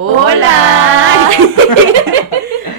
Hola.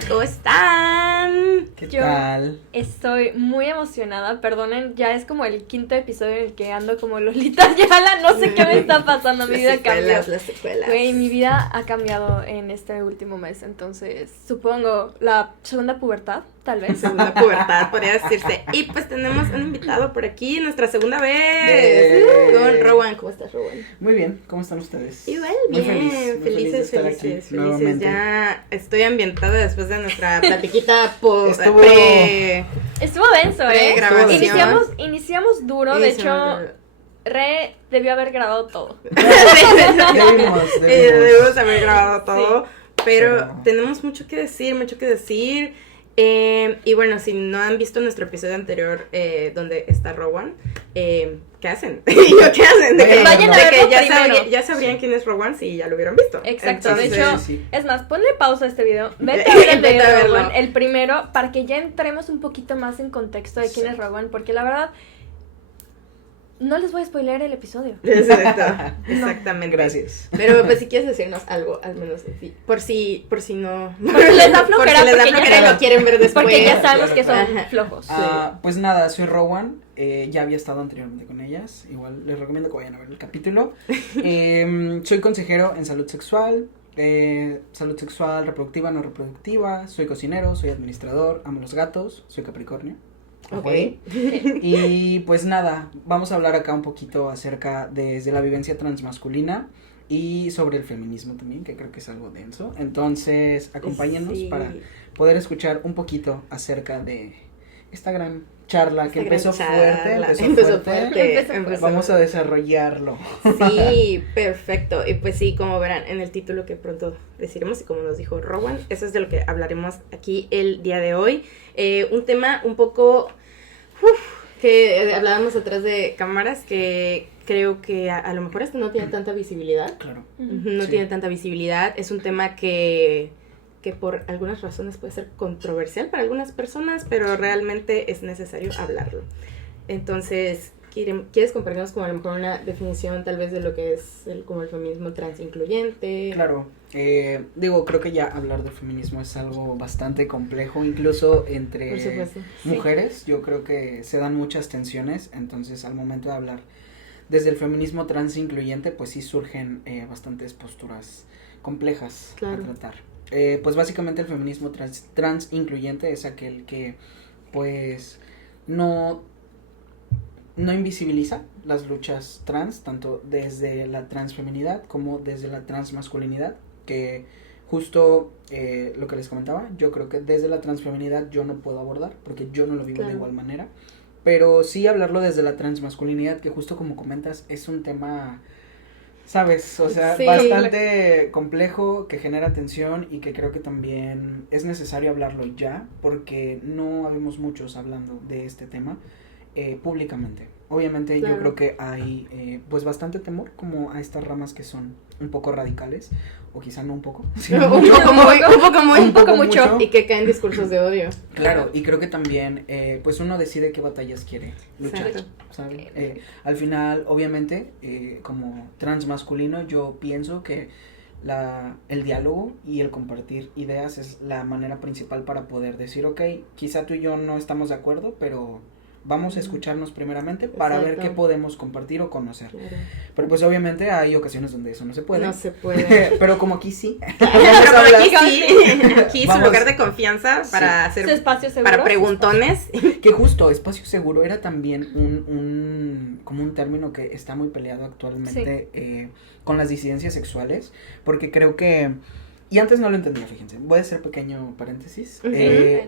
¿Cómo están? ¿Qué Yo tal? Estoy muy emocionada, perdonen, ya es como el quinto episodio en el que ando como Lolita Ayala, no sé qué me está pasando, mi vida cambió. Las secuelas. Güey, mi vida ha cambiado en este último mes, entonces supongo la segunda pubertad, tal vez. Segunda pubertad, podría decirse. Y pues tenemos un invitado por aquí, nuestra segunda vez. Con Rowan. ¿Cómo estás, Rowan? Muy bien, ¿cómo están ustedes? Igual, Muy bien. muy feliz de estar aquí Felices. nuevamente. Ya estoy ambientada después de nuestra platiquita Estuvo- Estuvo denso, Pregrabación. Iniciamos duro, de hecho, Re debió haber grabado todo. Debimos. Debemos haber grabado todo, pero Sí. tenemos mucho que decir. Y bueno, si no han visto nuestro episodio anterior donde está Rowan, ¿qué hacen? ¿Qué hacen? Vayan a verlo primero. Ya sabrían quién es Rowan si ya lo hubieran visto. Exacto, Entonces, de hecho, sí. es más, ponle pausa a este video, vete a ver el Vete a de verlo. Rowan, el primero, para que ya entremos un poquito más en contexto de quién Sí. es Rowan, porque la verdad, no les voy a spoilear el episodio. Exacto, exactamente. Gracias. Pero pues si quieres decirnos algo, al menos por si no. Por si les da flojera, por si les da porque ya flojera y saben- lo quieren ver después. Porque ya sabemos que son Ajá. flojos. Pues nada, soy Rowan, ya había estado anteriormente con ellas, igual les recomiendo que vayan a ver el capítulo. Soy consejero en salud sexual reproductiva, no reproductiva, soy cocinero, soy administrador, amo los gatos, soy Capricornio. Ok. Y pues nada, vamos a hablar acá un poquito acerca desde la vivencia transmasculina y sobre el feminismo también, que creo que es algo denso. Entonces, acompáñenos Sí. para poder escuchar un poquito acerca de esta gran charla que empezó fuerte. Empezó Vamos a desarrollarlo. Sí, perfecto. Y pues sí, como verán en el título que pronto deciremos y como nos dijo Rowan, eso es de lo que hablaremos aquí el día de hoy. Un tema un poco que hablábamos atrás de cámaras que creo que a lo mejor no tiene tanta visibilidad. Claro. No Sí. tiene tanta visibilidad. Es un tema que por algunas razones puede ser controversial para algunas personas, pero realmente es necesario hablarlo. Entonces, ¿quieres compartirnos como a lo mejor una definición tal vez de lo que es como el feminismo transincluyente? Claro, creo que ya hablar de feminismo es algo bastante complejo, incluso Por entre supuesto. mujeres, yo creo que se dan muchas tensiones, entonces al momento de hablar desde el feminismo trans incluyente, pues sí surgen bastantes posturas complejas Claro. a tratar. Pues básicamente el feminismo trans incluyente es aquel que pues no invisibiliza las luchas trans, tanto desde la transfeminidad como desde la transmasculinidad, que justo lo que les comentaba, yo creo que desde la transfeminidad yo no puedo abordar, porque yo no lo vivo de igual manera, pero sí hablarlo desde la transmasculinidad, que justo como comentas, es un tema, ¿sabes? O sea, Sí. bastante complejo, que genera tensión y que creo que también es necesario hablarlo ya, porque no habemos muchos hablando de este tema públicamente. Obviamente Claro. yo creo que hay pues bastante temor como a estas ramas que son un poco radicales, o quizá no un poco, sino mucho. Un poco mucho. mucho. Y que caen discursos de odio. Claro, y creo que también pues uno decide qué batallas quiere luchar, Exacto. ¿sabe? Al final, obviamente, como transmasculino, yo pienso que el diálogo y el compartir ideas es la manera principal para poder decir, ok, quizá tú y yo no estamos de acuerdo, pero vamos a escucharnos primeramente para ver Exacto. qué podemos compartir o conocer. Claro. Pero pues obviamente hay ocasiones donde eso no se puede. No se puede. Pero como aquí sí. Pero Vamos a aquí hablar- sí. Aquí su Vamos. lugar de confianza para Su hacer espacio seguro. para preguntones. Que justo, espacio seguro era también como un término que está muy peleado actualmente con las disidencias sexuales, porque creo que, y antes no lo entendía, fíjense, voy a hacer pequeño paréntesis, Ujú.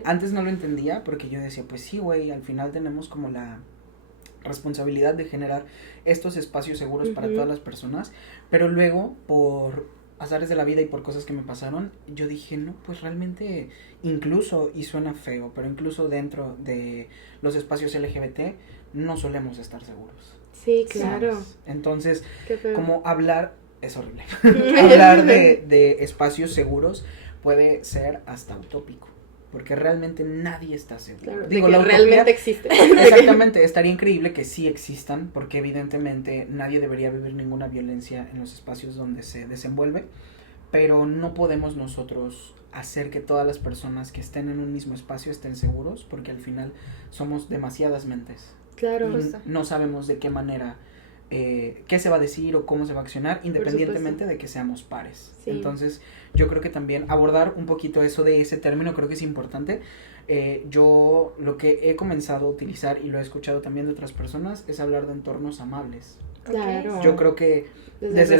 antes no lo entendía porque yo decía, pues sí, güey, al final tenemos como la responsabilidad de generar estos espacios seguros para Ujú. todas las personas, pero luego por azares de la vida y por cosas que me pasaron, yo dije, no, pues realmente incluso, y suena feo, pero incluso dentro de los espacios LGBT no solemos estar seguros. Sí, claro. ¿Sabes? Entonces, Qué feo. como hablar, es horrible, hablar de espacios seguros puede ser hasta utópico, porque realmente nadie está seguro. Claro, Digo, de que la utopía- realmente existe. Exactamente, estaría increíble que sí existan, porque evidentemente nadie debería vivir ninguna violencia en los espacios donde se desenvuelve, pero no podemos nosotros hacer que todas las personas que estén en un mismo espacio estén seguros, porque al final somos demasiadas mentes. Claro. Y no sabemos de qué manera, qué se va a decir o cómo se va a accionar, independientemente de que seamos pares. Sí. Entonces, yo creo que también abordar un poquito eso de ese término creo que es importante. Yo lo que he comenzado a utilizar y lo he escuchado también de otras personas es hablar de entornos amables. Claro. Yo creo que desde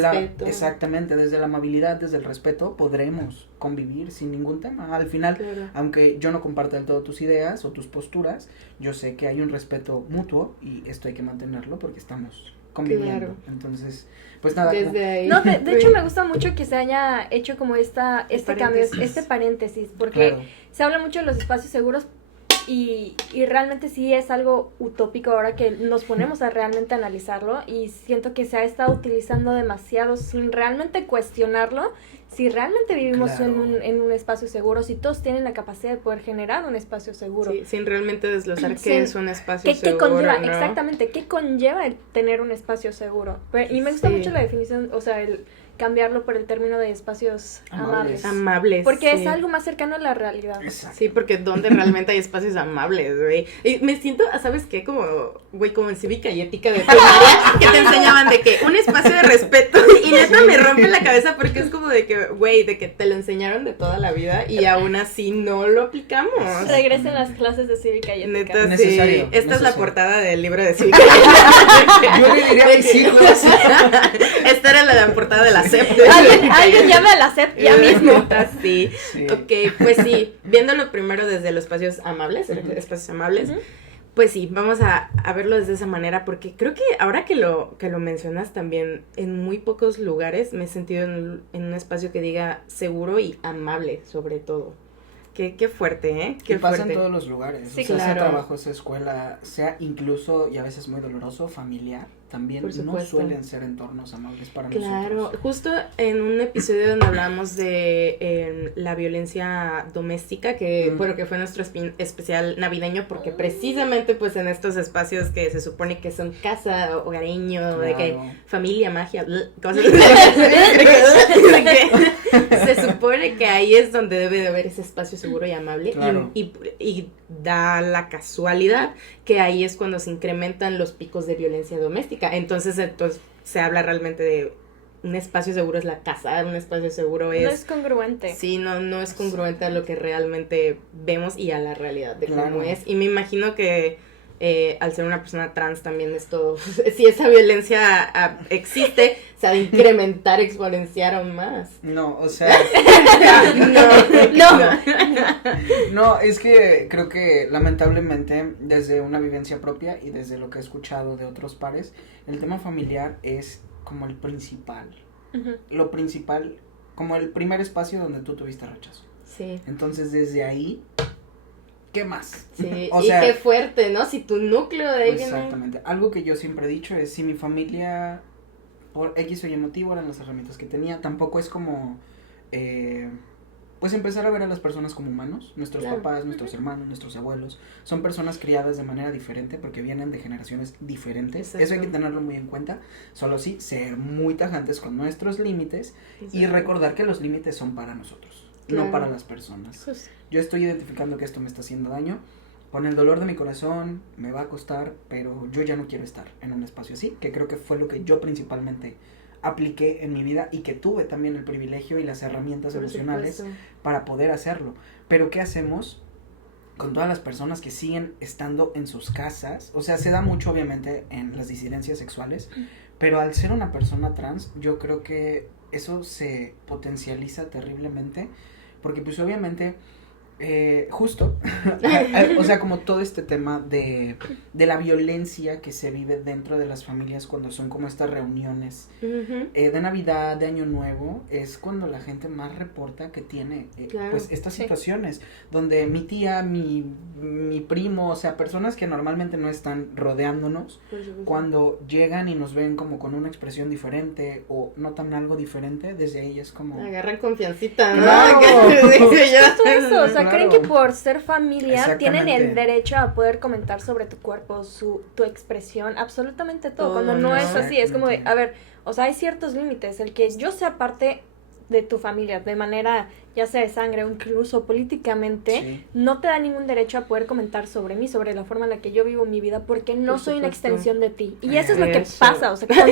exactamente, desde la amabilidad, desde el respeto, podremos convivir sin ningún tema. Al final, aunque yo no comparta del todo tus ideas o tus posturas, yo sé que hay un respeto mutuo y esto hay que mantenerlo porque estamos conviviendo. Entonces, pues nada. Desde ahí. No, de hecho me gusta mucho que se haya hecho como este cambio, este paréntesis, porque se habla mucho de los espacios seguros. Y realmente sí es algo utópico ahora que nos ponemos a realmente analizarlo, y siento que se ha estado utilizando demasiado sin realmente cuestionarlo. Si realmente vivimos en un espacio seguro, si todos tienen la capacidad de poder generar un espacio seguro. Sí, sin realmente desglosar qué es un espacio seguro. ¿Qué conlleva? ¿No? Exactamente, ¿qué conlleva el tener un espacio seguro? Y me gusta mucho la definición, o sea, el cambiarlo por el término de espacios amables. Amables, porque es algo más cercano a la realidad. Exacto. Sí, porque donde realmente hay espacios amables, güey. Y me siento, ¿sabes qué? Como en cívica y ética de primaria, que te enseñaban de que un espacio de respeto, y neta me rompe la cabeza porque es como de que, güey, de que te lo enseñaron de toda la vida y aún así no lo aplicamos. Regresen las clases de cívica y ética. Neta, necesario, sí. Esta es la portada del libro de cívica. Yo le diría a mis hijos. Esta era la portada de la SEP. Alguien llame a la SEP ya mismo. Sí. Ok, pues sí, viéndolo primero desde los espacios amables, espacios amables, pues sí, vamos a verlo desde esa manera, porque creo que ahora que lo mencionas también, en muy pocos lugares me he sentido en un espacio que diga seguro y amable, sobre todo. Qué fuerte, ¿eh? Qué pasa en todos los lugares. Sí, o sea, claro. Sea trabajo, sea escuela, sea incluso, y a veces muy doloroso, familiar, también no suelen ser entornos amables para nosotros. Claro, justo en un episodio donde hablamos de la violencia doméstica, que bueno, que fue nuestro especial navideño, porque precisamente pues en estos espacios que se supone que son casa, hogareño, de que familia, magia, cosas se supone que ahí es donde debe de haber ese espacio seguro y amable, y da la casualidad que ahí es cuando se incrementan los picos de violencia doméstica. Entonces se habla realmente de un espacio seguro es la casa, un espacio seguro es... No es congruente. Sí, no es congruente a lo que realmente vemos y a la realidad de cómo es. Y me imagino que al ser una persona trans también esto, si esa violencia existe, se ha de incrementar, exponenciar aún más. No, o sea... No, es que creo que lamentablemente desde una vivencia propia y desde lo que he escuchado de otros pares, el tema familiar es como el principal. Lo principal, como el primer espacio donde tú tuviste rechazo. Sí. Entonces desde ahí... ¿Qué más? Sí, o sea, qué fuerte, ¿no? Si tu núcleo de ahí exactamente. Viene... Algo que yo siempre he dicho es, si mi familia, por X o Y motivo, eran las herramientas que tenía, tampoco es como, pues empezar a ver a las personas como humanos. Nuestros papás, nuestros hermanos, nuestros abuelos, son personas criadas de manera diferente porque vienen de generaciones diferentes. Exacto. Eso hay que tenerlo muy en cuenta. Solo sí, ser muy tajantes con nuestros límites y recordar que los límites son para nosotros. No para las personas. Yo estoy identificando que esto me está haciendo daño. Con el dolor de mi corazón me va a costar, pero yo ya no quiero estar en un espacio así, que creo que fue lo que yo principalmente apliqué en mi vida y que tuve también el privilegio y las herramientas emocionales para poder hacerlo. Pero ¿qué hacemos con todas las personas que siguen estando en sus casas? O sea, se da mucho obviamente en las disidencias sexuales, pero al ser una persona trans, yo creo que eso se potencializa terriblemente, porque pues obviamente, justo, o sea, como todo este tema de la violencia que se vive dentro de las familias cuando son como estas reuniones de Navidad, de Año Nuevo, es cuando la gente más reporta que tiene pues estas situaciones, donde mi tía, mi primo, o sea, personas que normalmente no están rodeándonos, cuando llegan y nos ven como con una expresión diferente o notan algo diferente, desde ahí es como... Agarran confiancita, ¿no? Claro. Justo eso, o sea, creen que por ser familia tienen el derecho a poder comentar sobre tu cuerpo, tu expresión, absolutamente todo, cuando no es así, es como de, a ver, o sea, hay ciertos límites, el que yo sea parte de tu familia, de manera ya sea de sangre o incluso políticamente, no te da ningún derecho a poder comentar sobre mí, sobre la forma en la que yo vivo mi vida, porque no soy una extensión de ti. Y eso es lo que pasa, o sea, eso es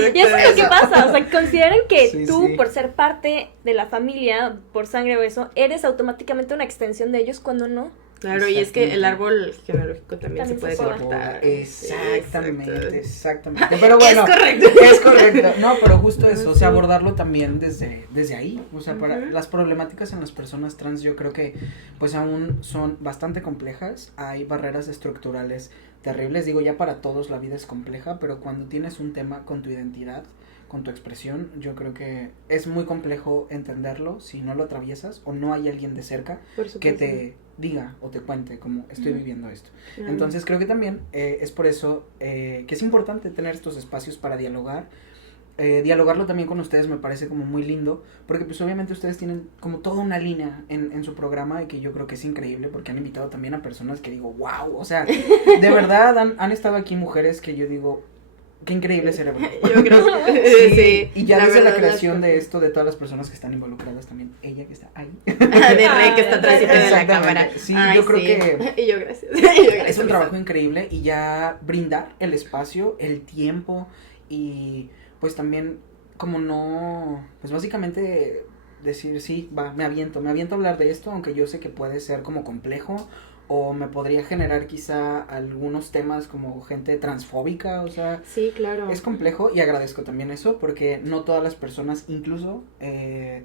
lo que pasa, o sea, consideren que tú, por ser parte de la familia, por sangre o eso, eres automáticamente una extensión de ellos cuando no. Claro, y es que el árbol genealógico también se puede cortar. Exactamente. Pero bueno, es correcto. No, pero justo eso, o sea, abordarlo también desde ahí. O sea, para las problemáticas en las personas trans yo creo que pues aún son bastante complejas. Hay barreras estructurales terribles. Digo, ya para todos la vida es compleja, pero cuando tienes un tema con tu identidad, con tu expresión, yo creo que es muy complejo entenderlo si no lo atraviesas o no hay alguien de cerca que te diga o te cuente como estoy viviendo esto. Entonces creo que también es por eso que es importante tener estos espacios para dialogar. Dialogarlo también con ustedes me parece como muy lindo, porque pues obviamente ustedes tienen como toda una línea en su programa y que yo creo que es increíble porque han invitado también a personas que digo, wow, o sea, de verdad han estado aquí mujeres que yo digo, qué increíble cerebro. Yo creo sí. Y ya desde la creación de esto, de todas las personas que están involucradas también, ella que está ahí. De Rey que está atrás de la cámara. Sí, ay, yo creo que y yo gracias. Es un trabajo increíble y ya brindar el espacio, el tiempo y pues también como no, pues básicamente decir sí, me aviento a hablar de esto, aunque yo sé que puede ser como complejo o me podría generar quizá algunos temas como gente transfóbica, o sea, sí, claro. Es complejo y agradezco también eso porque no todas las personas, incluso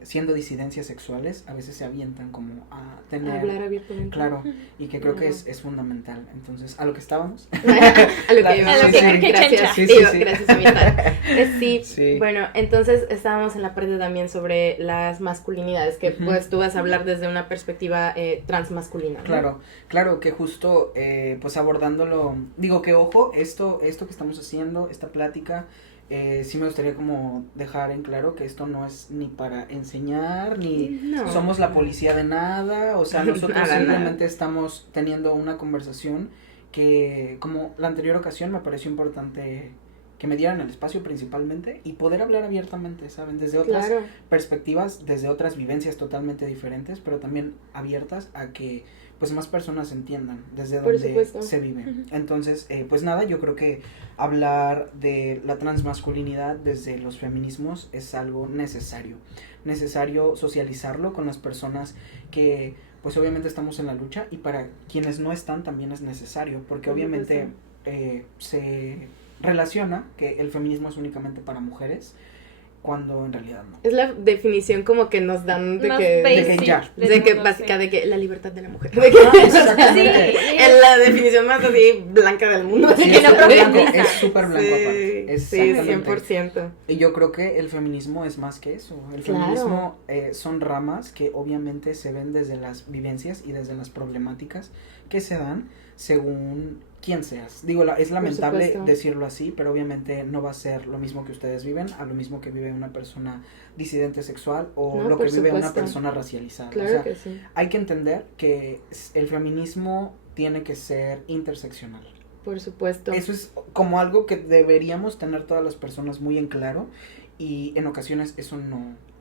siendo disidencias sexuales, a veces se avientan como a tener... A hablar abiertamente. Claro, y que creo que es fundamental. Entonces, a lo que estábamos. a lo que íbamos. Gracias. Sí. Gracias, amistad. Sí, bueno, entonces estábamos en la parte también sobre las masculinidades, que pues tú vas a hablar desde una perspectiva transmasculina, ¿no? Claro que justo pues abordándolo, digo que ojo, esto que estamos haciendo, esta plática, sí me gustaría como dejar en claro que esto no es ni para enseñar, ni somos la policía de nada, o sea, nosotros simplemente estamos teniendo una conversación que como la anterior ocasión me pareció importante que me dieran el espacio principalmente y poder hablar abiertamente, ¿saben? Desde otras perspectivas, desde otras vivencias totalmente diferentes, pero también abiertas a que pues más personas entiendan desde donde se vive. Entonces, pues nada, yo creo que hablar de la transmasculinidad desde los feminismos es algo necesario socializarlo con las personas que pues obviamente estamos en la lucha y para quienes no están también es necesario, porque obviamente se relaciona que el feminismo es únicamente para mujeres, cuando en realidad no. Es la definición como que nos dan de que básica de que la libertad de la mujer. De que, exactamente. Es la definición más así blanca del mundo. Sí, que no blanco, es súper blanco aparte. Sí, 100%. Y yo creo que el feminismo es más que eso. El feminismo son ramas que obviamente se ven desde las vivencias y desde las problemáticas que se dan según quién seas. Digo, es lamentable decirlo así, pero obviamente no va a ser lo mismo que ustedes viven, a lo mismo que vive una persona disidente sexual o lo que vive una persona racializada. Claro, o sea, que sí. Hay que entender que el feminismo tiene que ser interseccional. Por supuesto. Eso es como algo que deberíamos tener todas las personas muy en claro y en ocasiones eso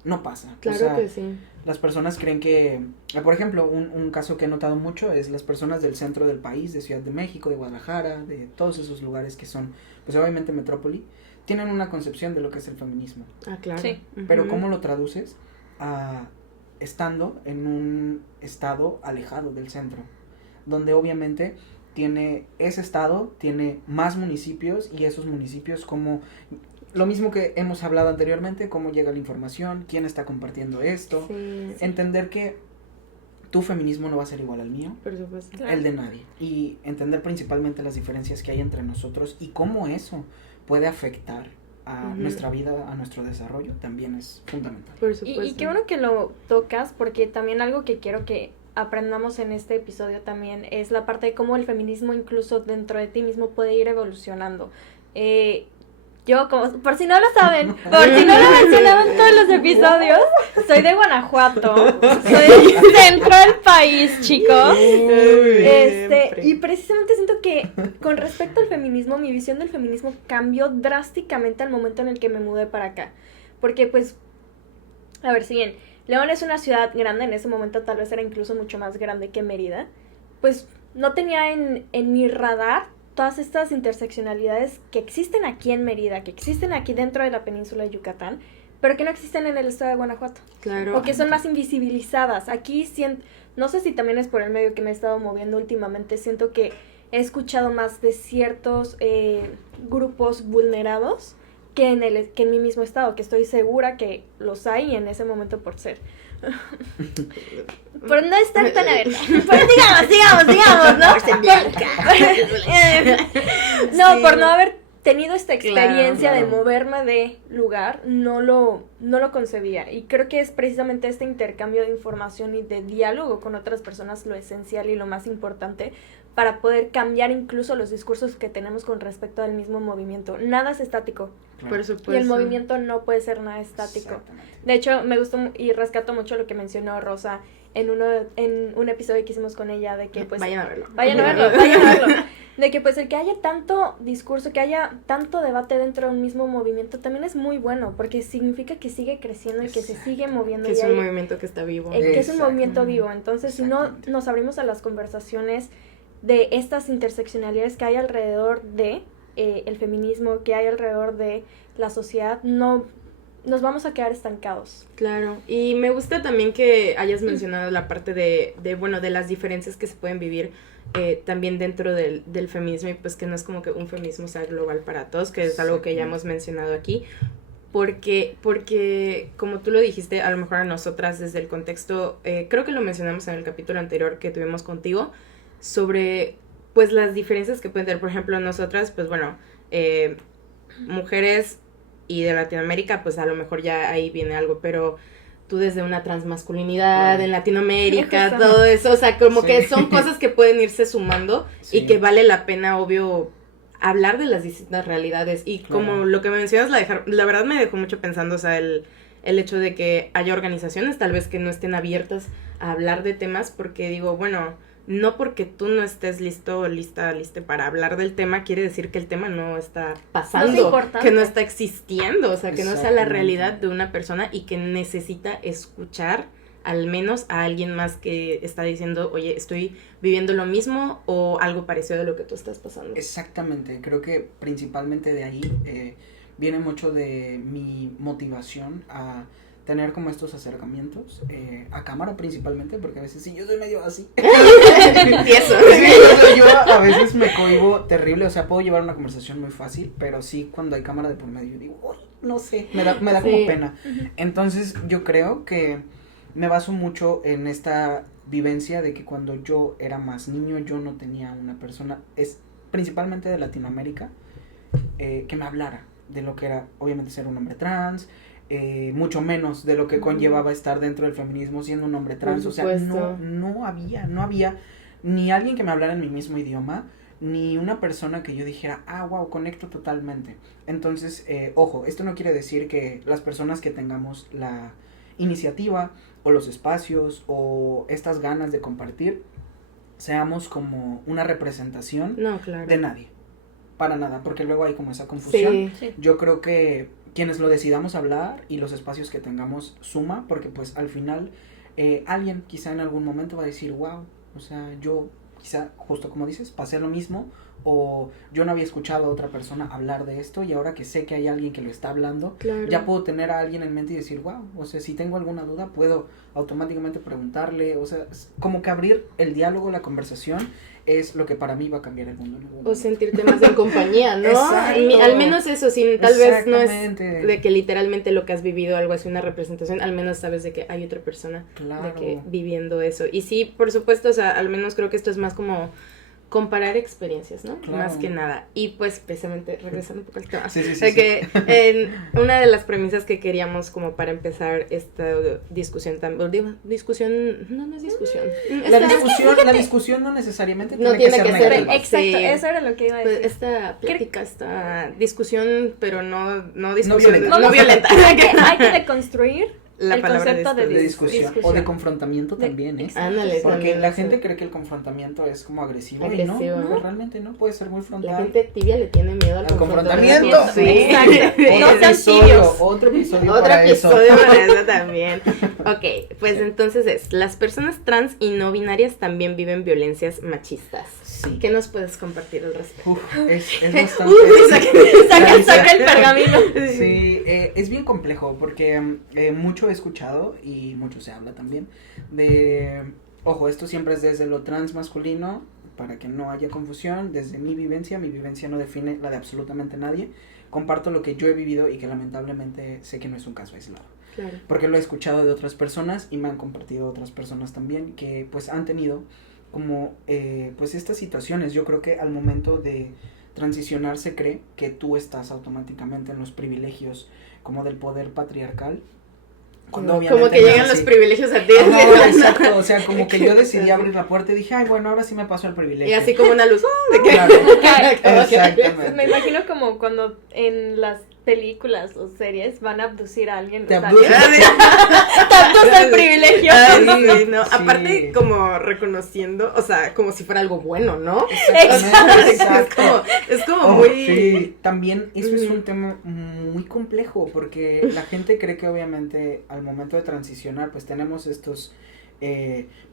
no pasa. Claro, o sea, que sí. Las personas creen que, por ejemplo, un caso que he notado mucho es las personas del centro del país, de Ciudad de México, de Guadalajara, de todos esos lugares que son, pues obviamente metrópoli, tienen una concepción de lo que es el feminismo. Ah, claro. Sí. Pero ¿cómo lo traduces estando en un estado alejado del centro? Donde obviamente ese estado tiene más municipios y esos municipios como... Lo mismo que hemos hablado anteriormente, cómo llega la información, quién está compartiendo esto, entender que tu feminismo no va a ser igual al mío, por supuesto, el de nadie, y entender principalmente las diferencias que hay entre nosotros y cómo eso puede afectar a nuestra vida, a nuestro desarrollo, también es fundamental. Por supuesto. Y qué bueno que lo tocas, porque también algo que quiero que aprendamos en este episodio también es la parte de cómo el feminismo incluso dentro de ti mismo puede ir evolucionando. Yo, como, por si no lo saben, por si no lo mencionaba en todos los episodios, soy de Guanajuato, soy centro del país, chicos. Y precisamente siento que con respecto al feminismo, mi visión del feminismo cambió drásticamente al momento en el que me mudé para acá. Porque pues A ver, si bien León es una ciudad grande, en ese momento tal vez era incluso mucho más grande que Mérida, pues no tenía en mi radar todas estas interseccionalidades que existen aquí en Mérida, que existen aquí dentro de la península de Yucatán, pero que no existen en el estado de Guanajuato. Claro. O que son más invisibilizadas. Aquí no sé si también es por el medio que me he estado moviendo últimamente, siento que he escuchado más de ciertos grupos vulnerados que en mi mismo estado, que estoy segura que los hay en ese momento por ser. Por no estar tan abierta. Pero digamos, ¿no? No, sí. Por no haber tenido esta experiencia de moverme de lugar, no lo concebía. Y creo que es precisamente este intercambio de información y de diálogo con otras personas lo esencial y lo más importante para poder cambiar incluso los discursos que tenemos con respecto al mismo movimiento. Nada es estático. Por supuesto. Y el movimiento no puede ser nada estático. De hecho, me gustó y rescato mucho lo que mencionó Rosa en un episodio que hicimos con ella de que pues... Vayan a verlo. Vayan a verlo. De que pues el que haya tanto discurso, que haya tanto debate dentro de un mismo movimiento también es muy bueno, porque significa que sigue creciendo y que se sigue moviendo. Que es un movimiento que está vivo. Que es un movimiento vivo. Entonces, si no nos abrimos a las conversaciones de estas interseccionalidades que hay alrededor de el feminismo, que hay alrededor de la sociedad, no nos vamos a quedar estancados. Claro, y me gusta también que hayas mencionado la parte de las diferencias que se pueden vivir también dentro del feminismo, y pues que no es como que un feminismo sea global para todos, que es algo que ya hemos mencionado aquí, porque como tú lo dijiste, a lo mejor a nosotras desde el contexto, creo que lo mencionamos en el capítulo anterior que tuvimos contigo, sobre pues las diferencias que pueden tener, por ejemplo, nosotras, pues bueno, mujeres y de Latinoamérica, pues a lo mejor ya ahí viene algo, pero tú desde una transmasculinidad en Latinoamérica, todo eso, o sea, como que son cosas que pueden irse sumando y que vale la pena, obvio, hablar de las distintas realidades. Y como lo que me mencionas, la verdad me dejó mucho pensando, o sea, el hecho de que haya organizaciones tal vez que no estén abiertas a hablar de temas, porque digo, bueno, no porque tú no estés listo o lista para hablar del tema, quiere decir que el tema no está pasando, que no está existiendo, o sea, que no sea la realidad de una persona y que necesita escuchar al menos a alguien más que está diciendo, oye, estoy viviendo lo mismo o algo parecido de lo que tú estás pasando. Exactamente, creo que principalmente de ahí viene mucho de mi motivación a tener como estos acercamientos, a cámara principalmente, porque a veces sí, yo soy medio así. Y eso. Sí, yo a veces me cohibo terrible, o sea, puedo llevar una conversación muy fácil, pero sí cuando hay cámara de por medio digo, uy, no sé, me da como pena. Entonces yo creo que me baso mucho en esta vivencia de que cuando yo era más niño, yo no tenía una persona, principalmente de Latinoamérica, que me hablara de lo que era, obviamente, ser un hombre trans, mucho menos de lo que conllevaba estar dentro del feminismo siendo un hombre trans. O sea, no había ni alguien que me hablara en mi mismo idioma, ni una persona que yo dijera, wow, conecto totalmente. Entonces, ojo, esto no quiere decir que las personas que tengamos la iniciativa o los espacios o estas ganas de compartir seamos como una representación de nadie, para nada, porque luego hay como esa confusión. Sí. Yo creo que quienes lo decidamos hablar y los espacios que tengamos suma, porque pues al final alguien quizá en algún momento va a decir, wow, o sea, yo quizá, justo como dices, pasé lo mismo, o yo no había escuchado a otra persona hablar de esto, y ahora que sé que hay alguien que lo está hablando, ya puedo tener a alguien en mente y decir, wow, o sea, si tengo alguna duda, puedo automáticamente preguntarle, o sea, como que abrir el diálogo, la conversación, es lo que para mí va a cambiar el mundo. O sentirte más en compañía, ¿no? Al menos eso, si tal vez no es de que literalmente lo que has vivido, algo así, una representación, al menos sabes de que hay otra persona de que viviendo eso. Y sí, por supuesto, o sea, al menos creo que esto es más como comparar experiencias, ¿no? Más que nada. Y pues, precisamente, regresando un poco al tema. Que una de las premisas que queríamos como para empezar esta discusión también, no es discusión. La discusión no necesariamente tiene que ser exacto, eso era lo que iba a decir. Pues esta plática, esta discusión, pero no discusión, no violenta. Hay que deconstruir la el palabra concepto de discusión o de confrontamiento también, ¿eh? Ándale, porque también, la eso. gente cree que el confrontamiento es como agresivo, Agresivo, y no, ¿no? realmente no, puede ser muy frontal. La gente tibia le tiene miedo al confrontamiento. Sí. Exacto. No Otro sean episodio, tibios. otro episodio Otro para episodio eso. para eso también. Ok, pues entonces las personas trans y no binarias también viven violencias machistas. Sí. ¿Qué nos puedes compartir al respecto? Es bastante... Saca el pergamino. Sí, es bien complejo porque mucho he escuchado y mucho se habla también de, ojo, esto siempre es desde lo trans masculino, para que no haya confusión, desde mi vivencia no define la de absolutamente nadie, comparto lo que yo he vivido y que lamentablemente sé que no es un caso aislado. Claro. Porque lo he escuchado de otras personas y me han compartido otras personas también que pues han tenido como pues estas situaciones. Yo creo que al momento de transicionar se cree que tú estás automáticamente en los privilegios como del poder patriarcal. Como que llegan los privilegios a ti. No, exacto, o sea, como que yo decidí abrir la puerta y dije, ay, bueno, ahora sí me pasó el privilegio. Y así como una luz. Claro, exactamente. Me imagino como cuando en las películas o series van a abducir a alguien. Te o sea, abducen. tanto es el privilegio. Sí, no. Sí. Aparte, como reconociendo, o sea, como si fuera algo bueno, ¿no? Exactamente, exacto. Es como Oh, muy. sí, también eso es un tema muy complejo porque la gente cree que obviamente al momento de transicionar pues tenemos estos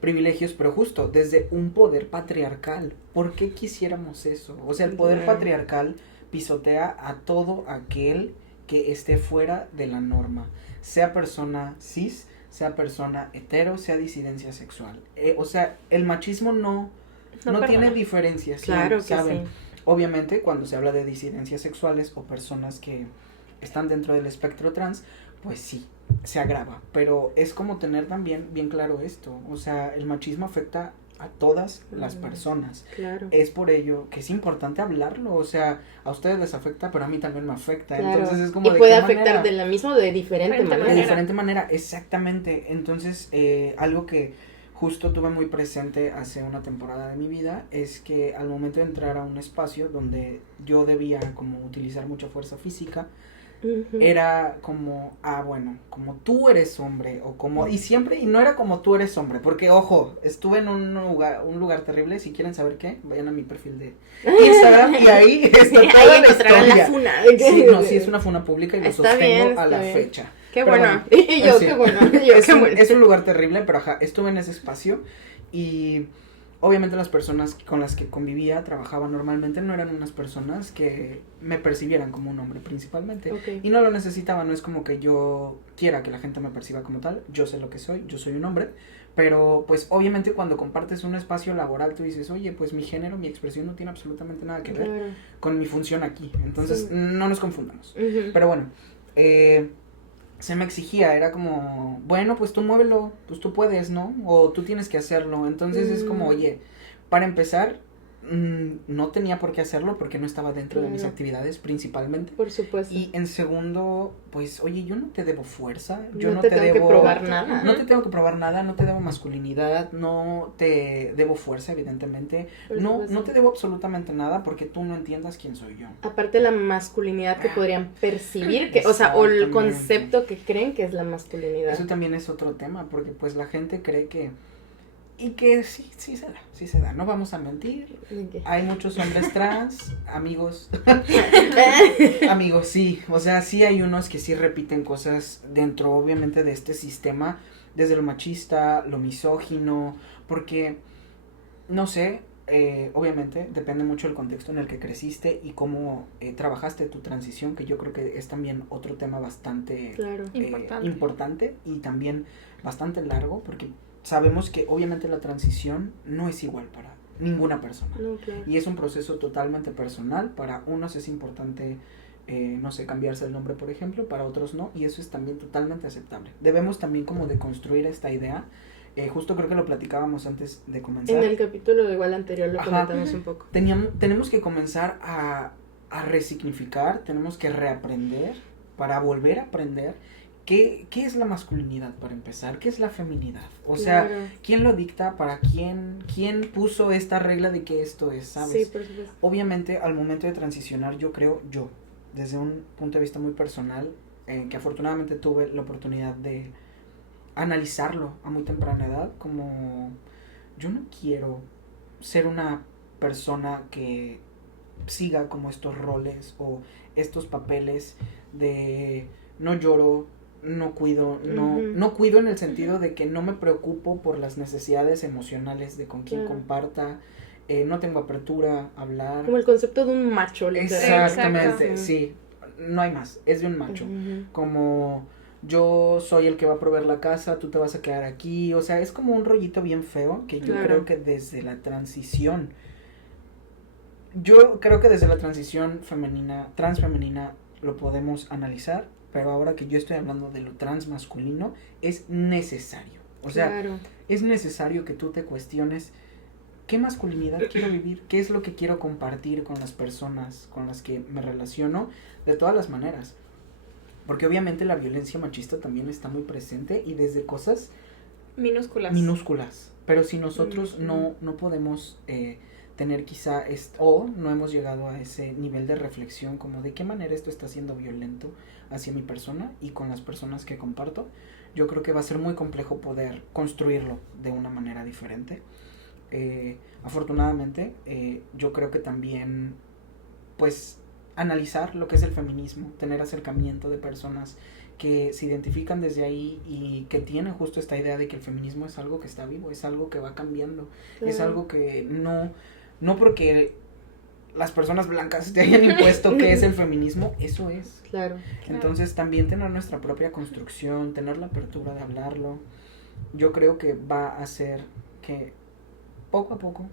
privilegios, pero justo desde un poder patriarcal. ¿Por qué quisiéramos eso? O sea, el poder patriarcal pisotea a todo aquel que esté fuera de la norma, sea persona cis, sea persona hetero, sea disidencia sexual. O sea, el machismo no tiene diferenciación, Claro que ¿saben? sí. Obviamente, cuando se habla de disidencias sexuales o personas que están dentro del espectro trans, pues sí, se agrava. Pero es como tener también bien claro esto. O sea, el machismo afecta a todas las personas. Claro. Es por ello que es importante hablarlo. O sea, a ustedes les afecta, pero a mí también me afecta. Claro. Entonces es como y ¿de puede qué afectar manera? de la misma o de diferente manera. De diferente manera, exactamente. Entonces, algo que justo tuve muy presente hace una temporada de mi vida es que al momento de entrar a un espacio donde yo debía como utilizar mucha fuerza física, era como, bueno, como tú eres hombre, o como, y no era como tú eres hombre, porque ojo, estuve en un lugar terrible. Si quieren saber qué, vayan a mi perfil de Instagram y ahí está toda Ahí la encontrarán la historia. funa. Sí, no, sí es una funa pública y lo Está sostengo bien, a la está bien. fecha. Qué Pero bueno. bueno, Y yo, sí. qué bueno. Y yo, qué bueno. Es un lugar terrible, pero ajá, estuve en ese espacio y obviamente las personas con las que convivía, trabajaba normalmente, no eran unas personas que me percibieran como un hombre principalmente. Okay. Y no lo necesitaba, no es como que yo quiera que la gente me perciba como tal, yo sé lo que soy, yo soy un hombre, pero pues obviamente cuando compartes un espacio laboral tú dices, oye, pues mi género, mi expresión no tiene absolutamente nada que ver con mi función aquí, entonces no nos confundamos. Pero bueno, se me exigía, era como, bueno, pues tú muévelo, pues tú puedes, ¿no? O tú tienes que hacerlo. Entonces es como, oye, para empezar, no tenía por qué hacerlo porque no estaba dentro de mis actividades principalmente. Por supuesto. Y en segundo, pues, oye, yo no te debo fuerza, yo no no te te tengo debo... que probar nada. No te tengo que probar nada, no te debo masculinidad, no te debo fuerza, evidentemente. No te debo absolutamente nada porque tú no entiendas quién soy yo. Aparte la masculinidad que podrían percibir, que, o sea, o el concepto que creen que es la masculinidad. Eso también es otro tema, porque pues la gente cree que... Y que sí se da, no vamos a mentir. Okay. Hay muchos hombres trans, amigos, sí, o sea, sí hay unos que sí repiten cosas dentro, obviamente, de este sistema, desde lo machista, lo misógino, porque, no sé, obviamente, depende mucho del contexto en el que creciste y cómo trabajaste tu transición, que yo creo que es también otro tema bastante importante y también bastante largo, porque sabemos que obviamente la transición no es igual para ninguna persona. No, claro. Y es un proceso totalmente personal. Para unos es importante, no sé, cambiarse el nombre, por ejemplo, para otros no, y eso es también totalmente aceptable. Debemos también como de construir esta idea. Justo creo que lo platicábamos antes de comenzar. En el capítulo igual anterior lo comentamos un poco. Tenemos que comenzar a resignificar, tenemos que reaprender para volver a aprender. ¿Qué es la masculinidad para empezar? ¿Qué es la feminidad? O sea, ¿quién lo dicta? ¿Para quién puso esta regla de que esto es, sabes? Sí, por supuesto. Obviamente, al momento de transicionar, yo creo, desde un punto de vista muy personal, que afortunadamente tuve la oportunidad de analizarlo a muy temprana edad, como yo no quiero ser una persona que siga como estos roles o estos papeles de no lloro, no cuido, no cuido en el sentido de que no me preocupo por las necesidades emocionales de con quién comparta, no tengo apertura a hablar. Como el concepto de un macho, literal. Exactamente, sí, no hay más, es de un macho, como yo soy el que va a proveer la casa, tú te vas a quedar aquí, o sea, es como un rollito bien feo que yo creo que desde la transición transfemenina lo podemos analizar, pero ahora que yo estoy hablando de lo transmasculino, es necesario, o sea, es necesario que tú te cuestiones qué masculinidad quiero vivir, qué es lo que quiero compartir con las personas con las que me relaciono, de todas las maneras. Porque obviamente la violencia machista también está muy presente y desde cosas minúsculas. Pero si nosotros no podemos tener quizá, o no hemos llegado a ese nivel de reflexión como de qué manera esto está siendo violento hacia mi persona y con las personas que comparto, yo creo que va a ser muy complejo poder construirlo de una manera diferente. Afortunadamente, yo creo que también, pues, analizar lo que es el feminismo, tener acercamiento de personas que se identifican desde ahí y que tienen justo esta idea de que el feminismo es algo que está vivo, es algo que va cambiando, es algo que no porque las personas blancas te hayan impuesto que es el feminismo, eso es. Entonces también tener nuestra propia construcción, tener la apertura de hablarlo, yo creo que va a hacer que poco a poco,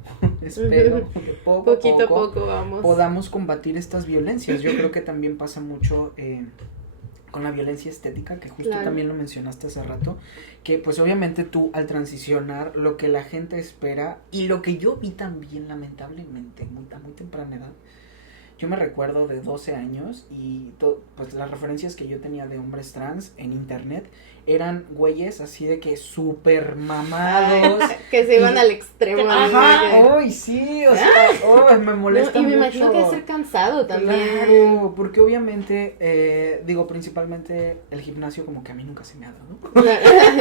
espero que poquito a poco vamos. Podamos combatir estas violencias. Yo creo que también pasa mucho con la violencia estética, que justo también lo mencionaste hace rato, que pues obviamente tú al transicionar lo que la gente espera y lo que yo vi también lamentablemente a muy temprana edad. Yo me recuerdo de 12 años y pues las referencias que yo tenía de hombres trans en internet eran güeyes así de que súper mamados. Que se iban al extremo. Ajá, ¡ay, sí! O sea, me molesta mucho. Y me imagino que debe ser cansado también. Claro, porque obviamente, principalmente el gimnasio como que a mí nunca se me ha dado.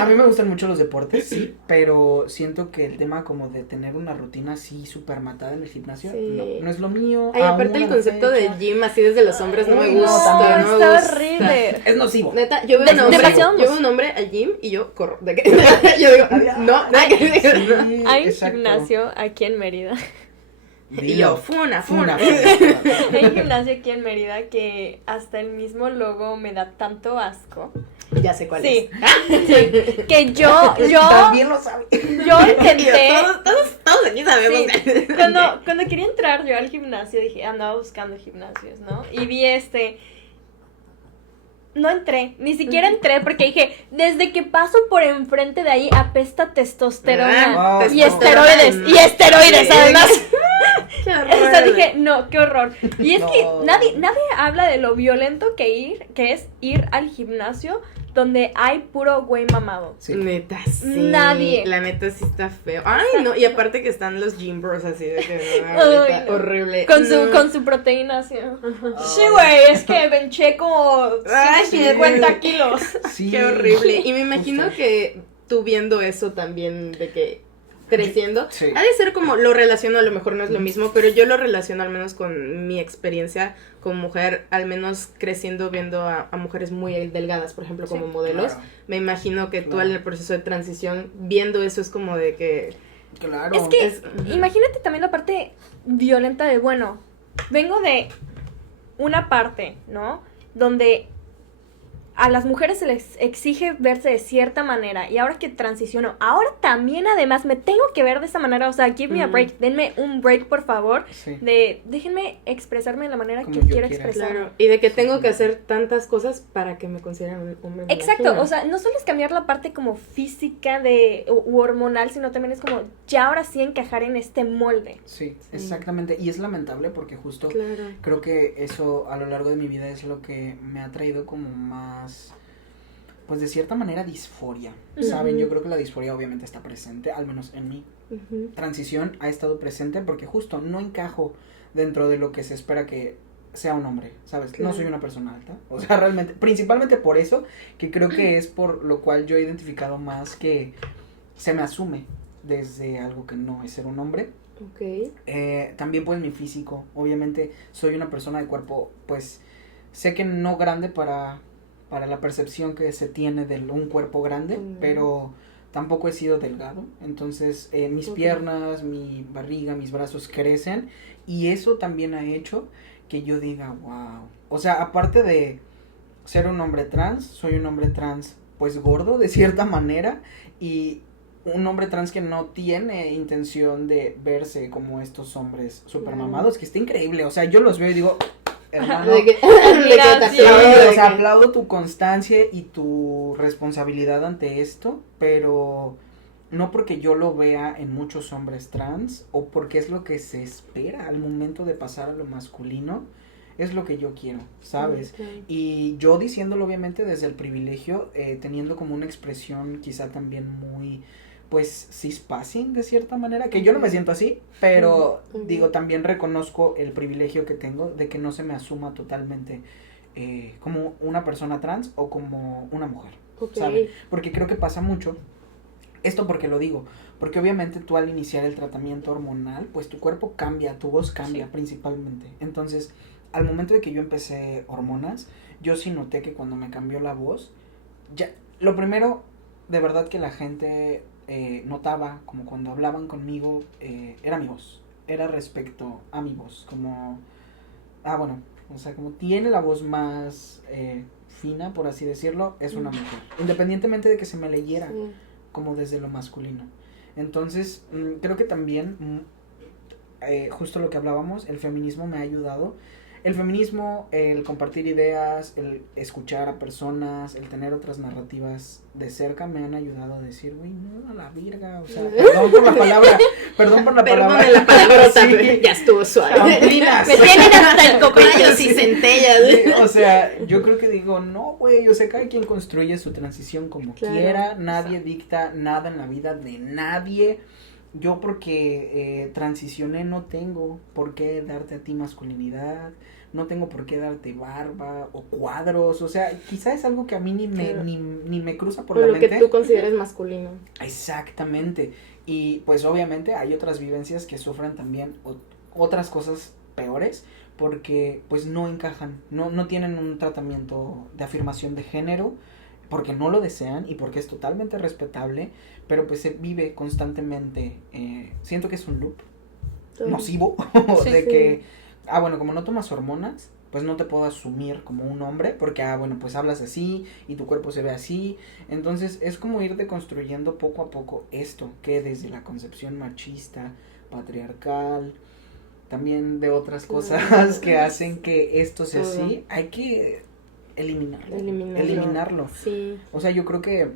A mí me gustan mucho los deportes, sí, pero siento que el tema como de tener una rutina así súper matada en el gimnasio, no es lo mío. Ay, aparte el concepto del gym así desde los hombres no me gusta. No, está horrible. Es nocivo. Neta, yo veo un hombre al gym y yo corro. Yo digo, no. Hay un gimnasio aquí en Mérida. Y yo, funa. Hay un gimnasio aquí en Mérida que hasta el mismo logo me da tanto asco. Ya sé cuál es. Sí, que yo también lo sabe. Yo intenté. Todos aquí sabemos. Sí. Cuando quería entrar yo al gimnasio, dije, andaba buscando gimnasios, ¿no? Y vi no entré, ni siquiera entré porque dije, desde que paso por enfrente de ahí apesta testosterona y esteroides además. Qué horror. O sea, dije, no, qué horror. Y es que nadie habla de lo violento que es ir al gimnasio donde hay puro güey mamado. Sí. Neta, sí. Nadie. La neta sí está feo. Ay, no, y aparte que están los gym bros así de que no. Horrible. Con su proteína así. Sí, güey, es que benché como 50 kilos. Sí. Qué horrible. Y me imagino que tú viendo eso también de que creciendo, ha de ser como, lo relaciono, a lo mejor no es lo mismo, pero yo lo relaciono al menos con mi experiencia como mujer, al menos creciendo viendo a mujeres muy delgadas, por ejemplo, como modelos. Me imagino que tú en el proceso de transición, viendo eso, es como de que... Claro. Es que, imagínate también la parte violenta de, bueno, vengo de una parte, ¿no? Donde a las mujeres se les exige verse de cierta manera y ahora que transiciono, ahora también además me tengo que ver de esa manera, o sea, give me a break, denme un break por favor, déjenme expresarme de la manera que quiero expresar. Claro. Y de que tengo que hacer tantas cosas para que me consideren un hombre. Exacto, o sea, no solo es cambiar la parte como física u hormonal, sino también es como ya ahora sí encajar en este molde. Sí, exactamente, y es lamentable porque justo creo que eso a lo largo de mi vida es lo que me ha traído como más, pues de cierta manera, disforia, ¿saben? Yo creo que la disforia obviamente está presente, al menos en mi transición ha estado presente porque justo no encajo dentro de lo que se espera que sea un hombre, ¿sabes? No soy una persona alta, o sea, realmente, principalmente por eso, que creo que es por lo cual yo he identificado más que se me asume desde algo que no es ser un hombre. Ok. También pues mi físico, obviamente soy una persona de cuerpo, pues, sé que no grande para la percepción que se tiene de un cuerpo grande, pero tampoco he sido delgado, entonces mis piernas, mi barriga, mis brazos crecen, y eso también ha hecho que yo diga, wow, o sea, aparte de ser un hombre trans, soy un hombre trans pues gordo de cierta manera, y un hombre trans que no tiene intención de verse como estos hombres super mamados, que está increíble, o sea, yo los veo y digo, hermano, o sea, aplaudo tu constancia y tu responsabilidad ante esto, pero no porque yo lo vea en muchos hombres trans o porque es lo que se espera al momento de pasar a lo masculino, es lo que yo quiero, ¿sabes? Okay. Y yo diciéndolo obviamente desde el privilegio, teniendo como una expresión quizá también muy, pues, cispassing de cierta manera, que yo no me siento así, pero digo, también reconozco el privilegio que tengo de que no se me asuma totalmente como una persona trans o como una mujer, ¿sabes? Porque creo que pasa mucho, esto porque lo digo, porque obviamente tú al iniciar el tratamiento hormonal, pues tu cuerpo cambia, tu voz cambia principalmente, entonces al momento de que yo empecé hormonas, yo sí noté que cuando me cambió la voz, ya, lo primero, de verdad que la gente notaba, como cuando hablaban conmigo, era mi voz, era respecto a mi voz, como, bueno, o sea, como tiene la voz más fina, por así decirlo, es una mujer, independientemente de que se me leyera como desde lo masculino. Entonces, creo que también, justo lo que hablábamos, el feminismo me ha ayudado. El feminismo, el compartir ideas, el escuchar a personas, el tener otras narrativas de cerca me han ayudado a decir, güey, no, a la virga, o sea, perdón por la palabra, Perdón la palabra también, ya estuvo suave. Me tienen hasta el copillos y centellas. Sí, o sea, yo creo que digo, no, güey, o sea, cada quien construye su transición como quiera, nadie dicta nada en la vida de nadie. Yo porque transicioné no tengo por qué darte a ti masculinidad, no tengo por qué darte barba o cuadros, o sea, quizá es algo que a mí ni me cruza por la mente. Lo que tú consideres masculino. Exactamente, y pues obviamente hay otras vivencias que sufren también otras cosas peores, porque pues no encajan, no tienen un tratamiento de afirmación de género, porque no lo desean y porque es totalmente respetable, pero pues se vive constantemente, siento que es un loop nocivo, de que, bueno, como no tomas hormonas, pues no te puedo asumir como un hombre, porque, bueno, pues hablas así y tu cuerpo se ve así, entonces es como ir deconstruyendo poco a poco esto, que desde la concepción machista, patriarcal, también de otras cosas que hacen que esto sea así, hay que eliminarlo. Sí. O sea, yo creo que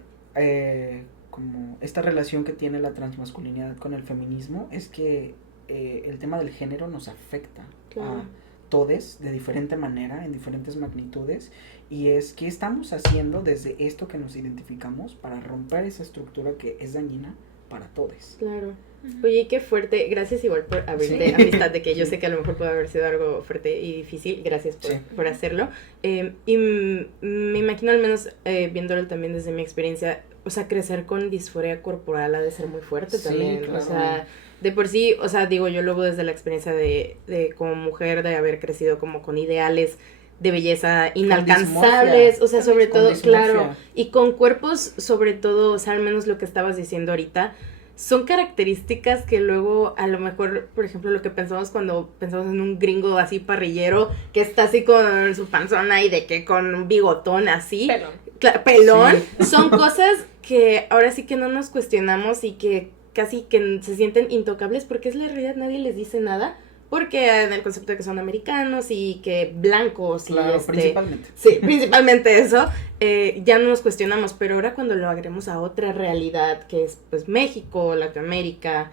como esta relación que tiene la transmasculinidad con el feminismo es que el tema del género nos afecta a todes de diferente manera, en diferentes magnitudes, y es que estamos haciendo desde esto que nos identificamos para romper esa estructura que es dañina para todes. Claro. Oye, qué fuerte, gracias igual por abrirte amistad, de que yo sé que a lo mejor puede haber sido algo fuerte y difícil, gracias por hacerlo, y me imagino al menos viéndolo también desde mi experiencia, o sea, crecer con disforia corporal ha de ser muy fuerte también, claro. O sea, de por sí, o sea, digo, yo lo veo desde la experiencia de como mujer, de haber crecido como con ideales de belleza inalcanzables, o sea, sobre todo, claro, y con cuerpos, sobre todo, o sea, al menos lo que estabas diciendo ahorita, son características que luego a lo mejor, por ejemplo, lo que pensamos cuando pensamos en un gringo así parrillero, que está así con su panzona y de que con un bigotón así, pelón, sí. Son cosas que ahora sí que no nos cuestionamos y que casi que se sienten intocables porque es la realidad, nadie les dice nada. Porque en el concepto de que son americanos y que blancos y principalmente. Sí, principalmente eso, ya no nos cuestionamos, pero ahora cuando lo agregamos a otra realidad que es pues México, Latinoamérica,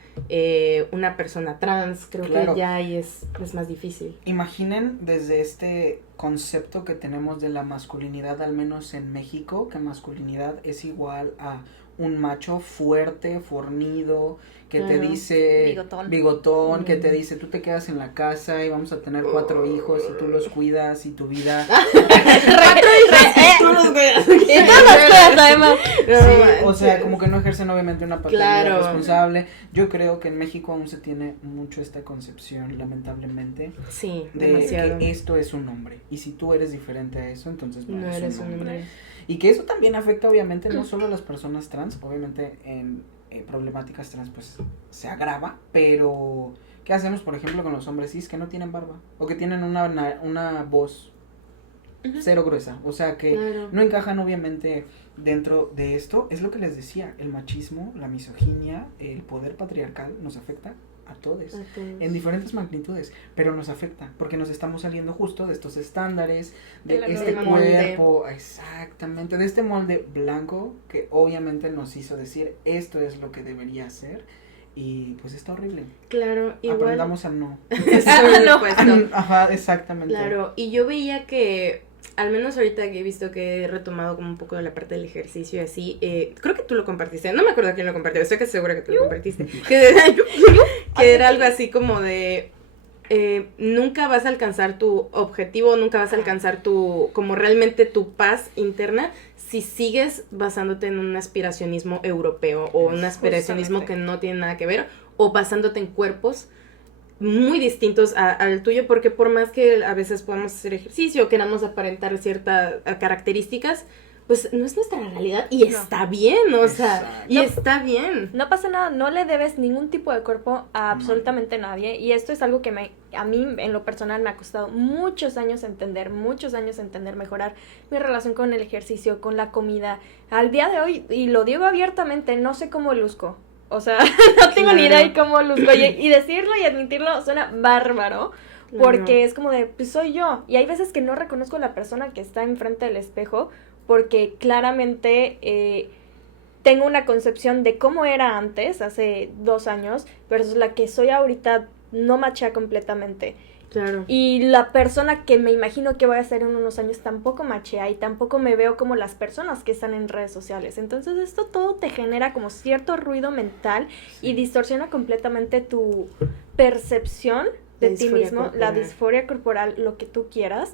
una persona trans, creo que ya ahí es más difícil. Imaginen desde este concepto que tenemos de la masculinidad, al menos en México, que masculinidad es igual a un macho fuerte, fornido, que te dice bigotón, que Mm. te dice tú te quedas en la casa y vamos a tener 4 hijos y tú los cuidas y tu vida. Tú los cuidas. Y todas las cosas, además. Sí, o sea, como que no ejercen obviamente una paternidad Claro. responsable. Yo creo que en México aún se tiene mucho esta concepción, lamentablemente, Sí, de demasiado. que esto es un hombre. Y si tú eres diferente a eso, entonces no, No eres un hombre. Y que eso también afecta obviamente no solo a las personas trans, obviamente en problemáticas trans pues se agrava, pero ¿qué hacemos por ejemplo con los hombres cis que no tienen barba? O que tienen una voz cero gruesa, o sea que Claro. no encajan obviamente dentro de esto. Es lo que les decía, el machismo, la misoginia, el poder patriarcal nos afecta a todos, A todos. en diferentes magnitudes, pero nos afecta porque nos estamos saliendo justo de estos estándares, de De la este norma. Molde. cuerpo, exactamente, de este molde blanco que obviamente nos hizo decir esto es lo que debería ser y pues está horrible. Claro, igual. Aprendamos a no. No. Puesto. Ajá, exactamente. Claro, y yo veía que, al menos ahorita que he visto que he retomado como un poco de la parte del ejercicio y así, creo que tú lo compartiste, no me acuerdo quién lo compartió, estoy casi segura que tú lo compartiste, que era algo así como de, nunca vas a alcanzar tu objetivo, nunca vas a alcanzar como realmente tu paz interna si sigues basándote en un aspiracionismo europeo o un aspiracionismo Justamente. que no tiene nada que ver, o basándote en cuerpos muy distintos al tuyo, porque por más que a veces podamos hacer ejercicio o queramos aparentar ciertas características, pues no es nuestra realidad y No. está bien, o sea, Exacto. y está bien. No pasa nada, no le debes ningún tipo de cuerpo a absolutamente nadie. Y esto es algo que a mí en lo personal me ha costado muchos años entender, mejorar mi relación con el ejercicio, con la comida. Al día de hoy, y lo digo abiertamente, no sé cómo luzco. O sea, no tengo ni idea de cómo luzco. Y decirlo y admitirlo suena bárbaro. Porque es como de, pues soy yo. Y hay veces que no reconozco a la persona que está enfrente del espejo porque claramente tengo una concepción de cómo era antes, hace 2 años, versus la que soy ahorita, no machea completamente. Claro. Y la persona que me imagino que voy a ser en unos años tampoco machea y tampoco me veo como las personas que están en redes sociales. Entonces esto todo te genera como cierto ruido mental y distorsiona completamente tu percepción de ti Disforia mismo, la corporal. disforia corporal, lo que tú quieras.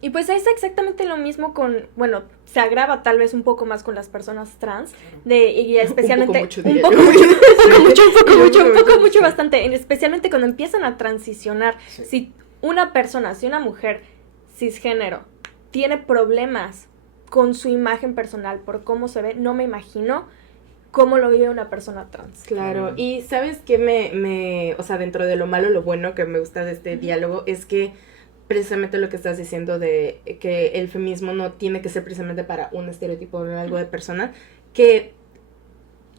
Y pues es exactamente lo mismo bueno, se agrava tal vez un poco más con las personas trans, y especialmente un poco mucho, bastante, especialmente cuando empiezan a transicionar. Sí. Si una mujer cisgénero tiene problemas con su imagen personal por cómo se ve, no me imagino cómo lo vive una persona trans. Claro, y ¿sabes qué o sea, dentro de lo malo, lo bueno que me gusta de este diálogo es que precisamente lo que estás diciendo de que el feminismo no tiene que ser precisamente para un estereotipo o algo de persona, que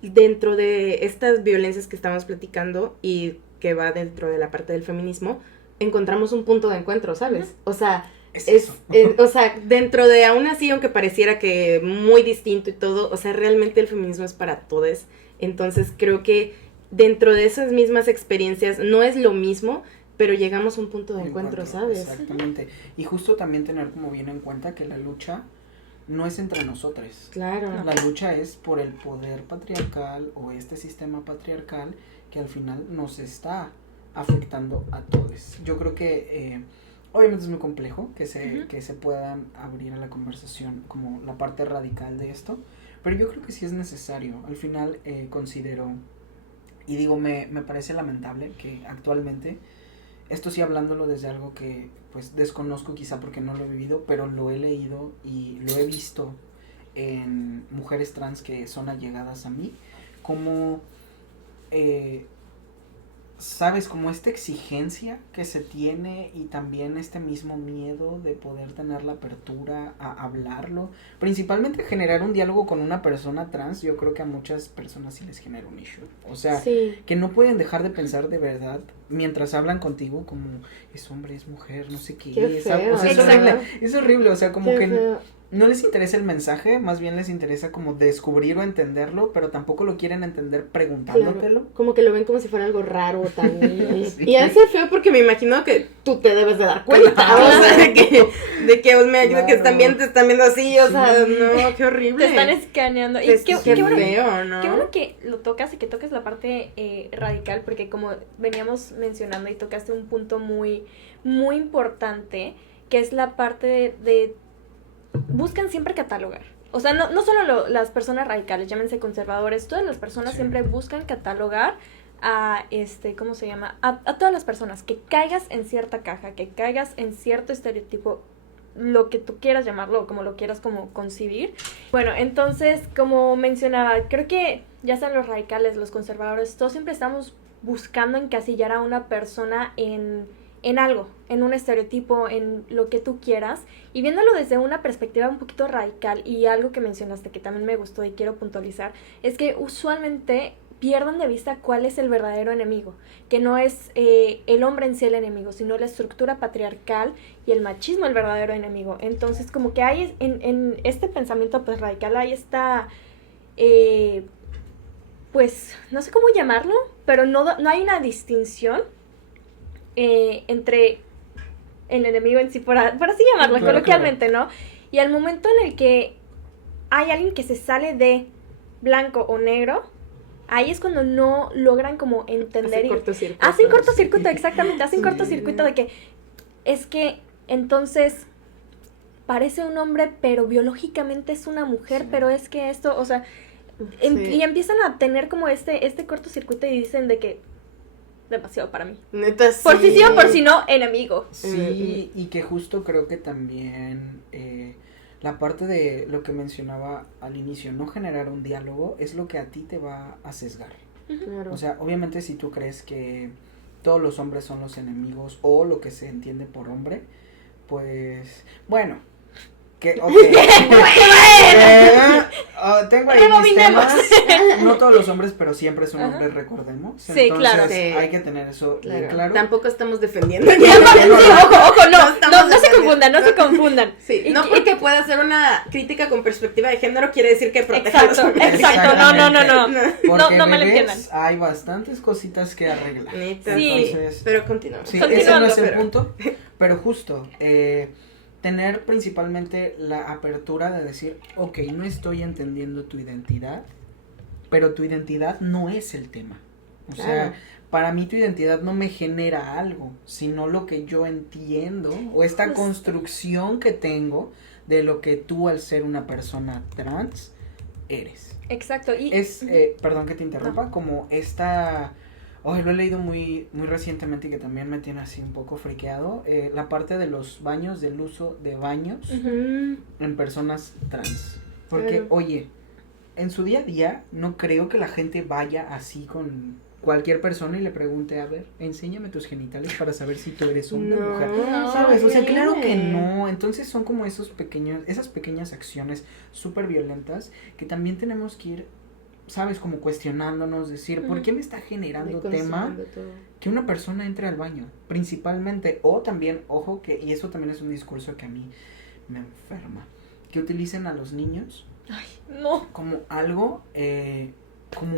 dentro de estas violencias que estamos platicando y que va dentro de la parte del feminismo, encontramos un punto de encuentro, ¿sabes? O sea, o sea, dentro de aún así, aunque pareciera que muy distinto y todo, o sea, realmente el feminismo es para todos. Entonces creo que dentro de esas mismas experiencias no es lo mismo, pero llegamos a un punto de encuentro, ¿sabes? Exactamente. Y justo también tener como bien en cuenta que la lucha no es entre nosotros. Claro. La lucha es por el poder patriarcal o este sistema patriarcal que al final nos está afectando a todos. Yo creo que obviamente es muy complejo que se puedan abrir a la conversación como la parte radical de esto, pero yo creo que sí es necesario. Al final considero, y digo, me parece lamentable que actualmente, esto sí hablándolo desde algo que pues desconozco quizá porque no lo he vivido, pero lo he leído y lo he visto en mujeres trans que son allegadas a mí, como sabes, como esta exigencia que se tiene y también este mismo miedo de poder tener la apertura a hablarlo, principalmente generar un diálogo con una persona trans. Yo creo que a muchas personas sí les genera un issue, o sea, Sí. que no pueden dejar de pensar de verdad mientras hablan contigo como es hombre, es mujer, no sé qué, Qué ¿sabes? feo. O sea, Exacto. es horrible, o sea, como Qué que feo. no les interesa el mensaje, más bien les interesa como descubrir o entenderlo, pero tampoco lo quieren entender preguntándotelo. Claro, como que lo ven como si fuera algo raro también. Sí. Y hace feo porque me imagino que tú te debes de dar cuenta, o sea, de que me ayuda, que te están viendo así, o sea, no, qué horrible. Te están escaneando. Y qué bueno, feo, ¿no? Qué bueno que lo tocas y que toques la parte radical, porque como veníamos mencionando y tocaste un punto muy, muy importante, que es la parte de buscan siempre catalogar. O sea, no solo las personas radicales, llámense conservadores, todas las personas siempre buscan catalogar a ¿cómo se llama? A todas las personas, que caigas en cierta caja, que caigas en cierto estereotipo, lo que tú quieras llamarlo, como lo quieras como concebir. Bueno, entonces, como mencionaba, creo que ya sean los radicales, los conservadores, todos siempre estamos buscando encasillar a una persona en algo, en un estereotipo, en lo que tú quieras, y viéndolo desde una perspectiva un poquito radical. Y algo que mencionaste que también me gustó y quiero puntualizar, es que usualmente pierdan de vista cuál es el verdadero enemigo, que no es el hombre en sí el enemigo, sino la estructura patriarcal y el machismo el verdadero enemigo. Entonces, como que hay en este pensamiento pues radical, hay esta pues, no sé cómo llamarlo, pero no hay una distinción entre el enemigo en sí, por así llamarlo, claro, coloquialmente, claro, ¿no? Y al momento en el que hay alguien que se sale de blanco o negro, ahí es cuando no logran como entender. Hacen cortocircuito, exactamente, hacen cortocircuito de que es que entonces parece un hombre, pero biológicamente es una mujer, pero es que esto, o sea, y empiezan a tener como este cortocircuito y dicen de que demasiado para mí. Neta, sí. Por si sí o por si no, enemigo. Sí, y que justo creo que también la parte de lo que mencionaba al inicio, no generar un diálogo, es lo que a ti te va a sesgar. Claro. O sea, obviamente si tú crees que todos los hombres son los enemigos o lo que se entiende por hombre, pues, bueno, que, okay. Tengo ahí mis temas. No todos los hombres, pero siempre son hombres, recordemos. Sí, entonces, claro. Hay que tener eso bien claro. Tampoco estamos defendiendo. Ojo, no se confundan. Sí, no porque pueda hacer una crítica con perspectiva de género quiere decir que proteja a los hombres. Exacto, no. Porque no me lo entiendan. Hay bastantes cositas que arreglar. Neta. Sí. Entonces, pero continuamos. Sí, ese no es el punto, pero justo, tener principalmente la apertura de decir, ok, no estoy entendiendo tu identidad, pero tu identidad no es el tema. O sea, para mí tu identidad no me genera algo, sino lo que yo entiendo, o esta construcción que tengo de lo que tú, al ser una persona trans, eres. Exacto. Y es, perdón que te interrumpa, como esta... lo he leído muy, muy recientemente y que también me tiene así un poco friqueado, la parte de los baños, del uso de baños en personas trans. Porque, oye, en su día a día no creo que la gente vaya así con cualquier persona y le pregunte, a ver, enséñame tus genitales para saber si tú eres una mujer. ¿Sabes? O sea, claro que no. Entonces son como esas pequeñas acciones súper violentas que también tenemos que ir, ¿sabes? Como cuestionándonos, decir, ¿por qué me está generando tema que una persona entre al baño? Principalmente, o también, ojo, y eso también es un discurso que a mí me enferma, que utilicen a los niños como algo, como,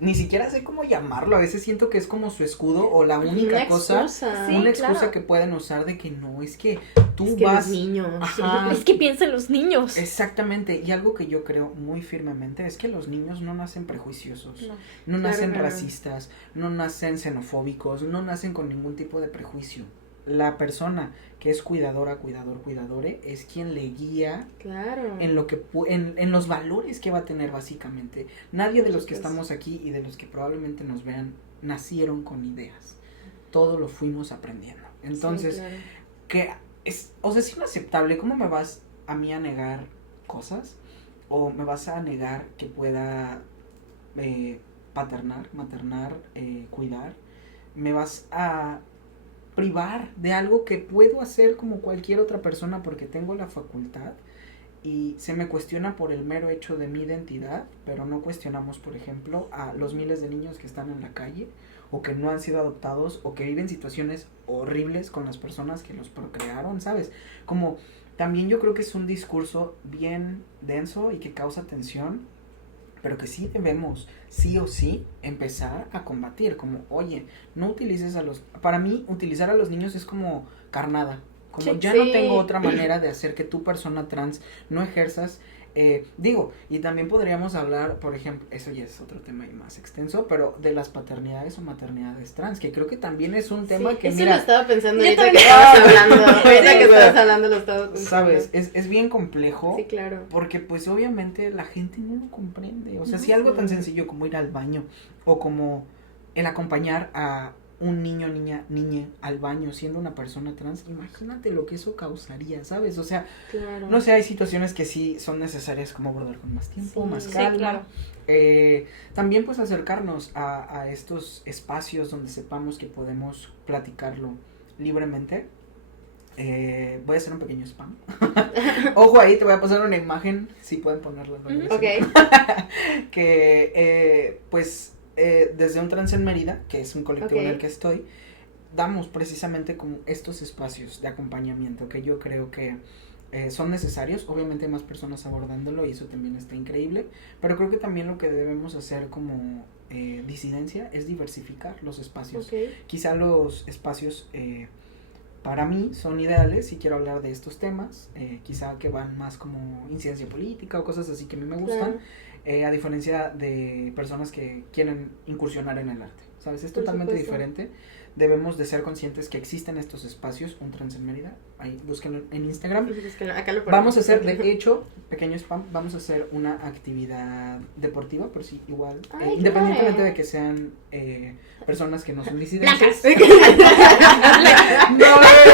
ni siquiera sé cómo llamarlo, a veces siento que es como su escudo o la única cosa, una excusa que pueden usar de que no, es que tú vas... Los niños. Ajá. Es que piensan los niños. Exactamente, y algo que yo creo muy firmemente es que los niños no nacen prejuiciosos, no nacen racistas, no nacen xenofóbicos, no nacen con ningún tipo de prejuicio. La persona que es cuidadore, es quien le guía en lo que en los valores que va a tener básicamente. Nadie de los que estamos aquí y de los que probablemente nos vean nacieron con ideas. Todo lo fuimos aprendiendo. Entonces, que es, o sea, es inaceptable. ¿Cómo me vas a mí a negar cosas? ¿O me vas a negar que pueda maternar, cuidar? ¿Me vas a privar de algo que puedo hacer como cualquier otra persona porque tengo la facultad? y se me cuestiona por el mero hecho de mi identidad, pero no cuestionamos, por ejemplo, a los miles de niños que están en la calle o que no han sido adoptados o que viven situaciones horribles con las personas que los procrearon, ¿sabes? Como también yo creo que es un discurso bien denso y que causa tensión, pero que sí debemos, sí o sí, empezar a combatir, como, oye, no utilices a los, para mí, utilizar a los niños es como carnada, como sí, ya sí. no tengo otra manera de hacer que tu persona trans no ejerzas, digo, y también podríamos hablar, por ejemplo, eso ya es otro tema y más extenso, pero de las paternidades o maternidades trans, que creo que también es un tema que, eso mira, lo estaba pensando yo ahorita también. que estabas hablando, ahorita que estabas hablando lo estaba pensando. sabes, es bien complejo, Sí, claro. porque pues obviamente la gente no lo comprende, o sea, No, si algo sí. tan sencillo como ir al baño, o como el acompañar a un niño, niñe al baño siendo una persona trans, imagínate lo que eso causaría, ¿sabes? O sea, Claro. no sé, hay situaciones que sí son necesarias como abordar con más tiempo, Sí. más Sí, calma. claro. También pues acercarnos a estos espacios donde sepamos que podemos platicarlo libremente. Voy a hacer un pequeño spam. Ojo ahí, te voy a pasar una imagen, si pueden ponerla. ¿No? Ok. Que pues desde un trans en Mérida, que es un colectivo en el que estoy, damos precisamente como estos espacios de acompañamiento que yo creo que son necesarios. Obviamente hay más personas abordándolo y eso también está increíble, pero creo que también lo que debemos hacer como disidencia es diversificar los espacios. Quizá los espacios para mí son ideales si quiero hablar de estos temas, quizá que van más como incidencia política o cosas así que a mí me gustan, a diferencia de personas que quieren incursionar en el arte, ¿sabes? Es totalmente diferente. Debemos de ser conscientes que existen estos espacios, un trans en Mérida, ahí búsquenlo en Instagram. Acá lo Vamos a hacer, de hecho, pequeño spam, vamos a hacer una actividad deportiva, por si igual, independientemente de que sean personas que no son disidentes. No,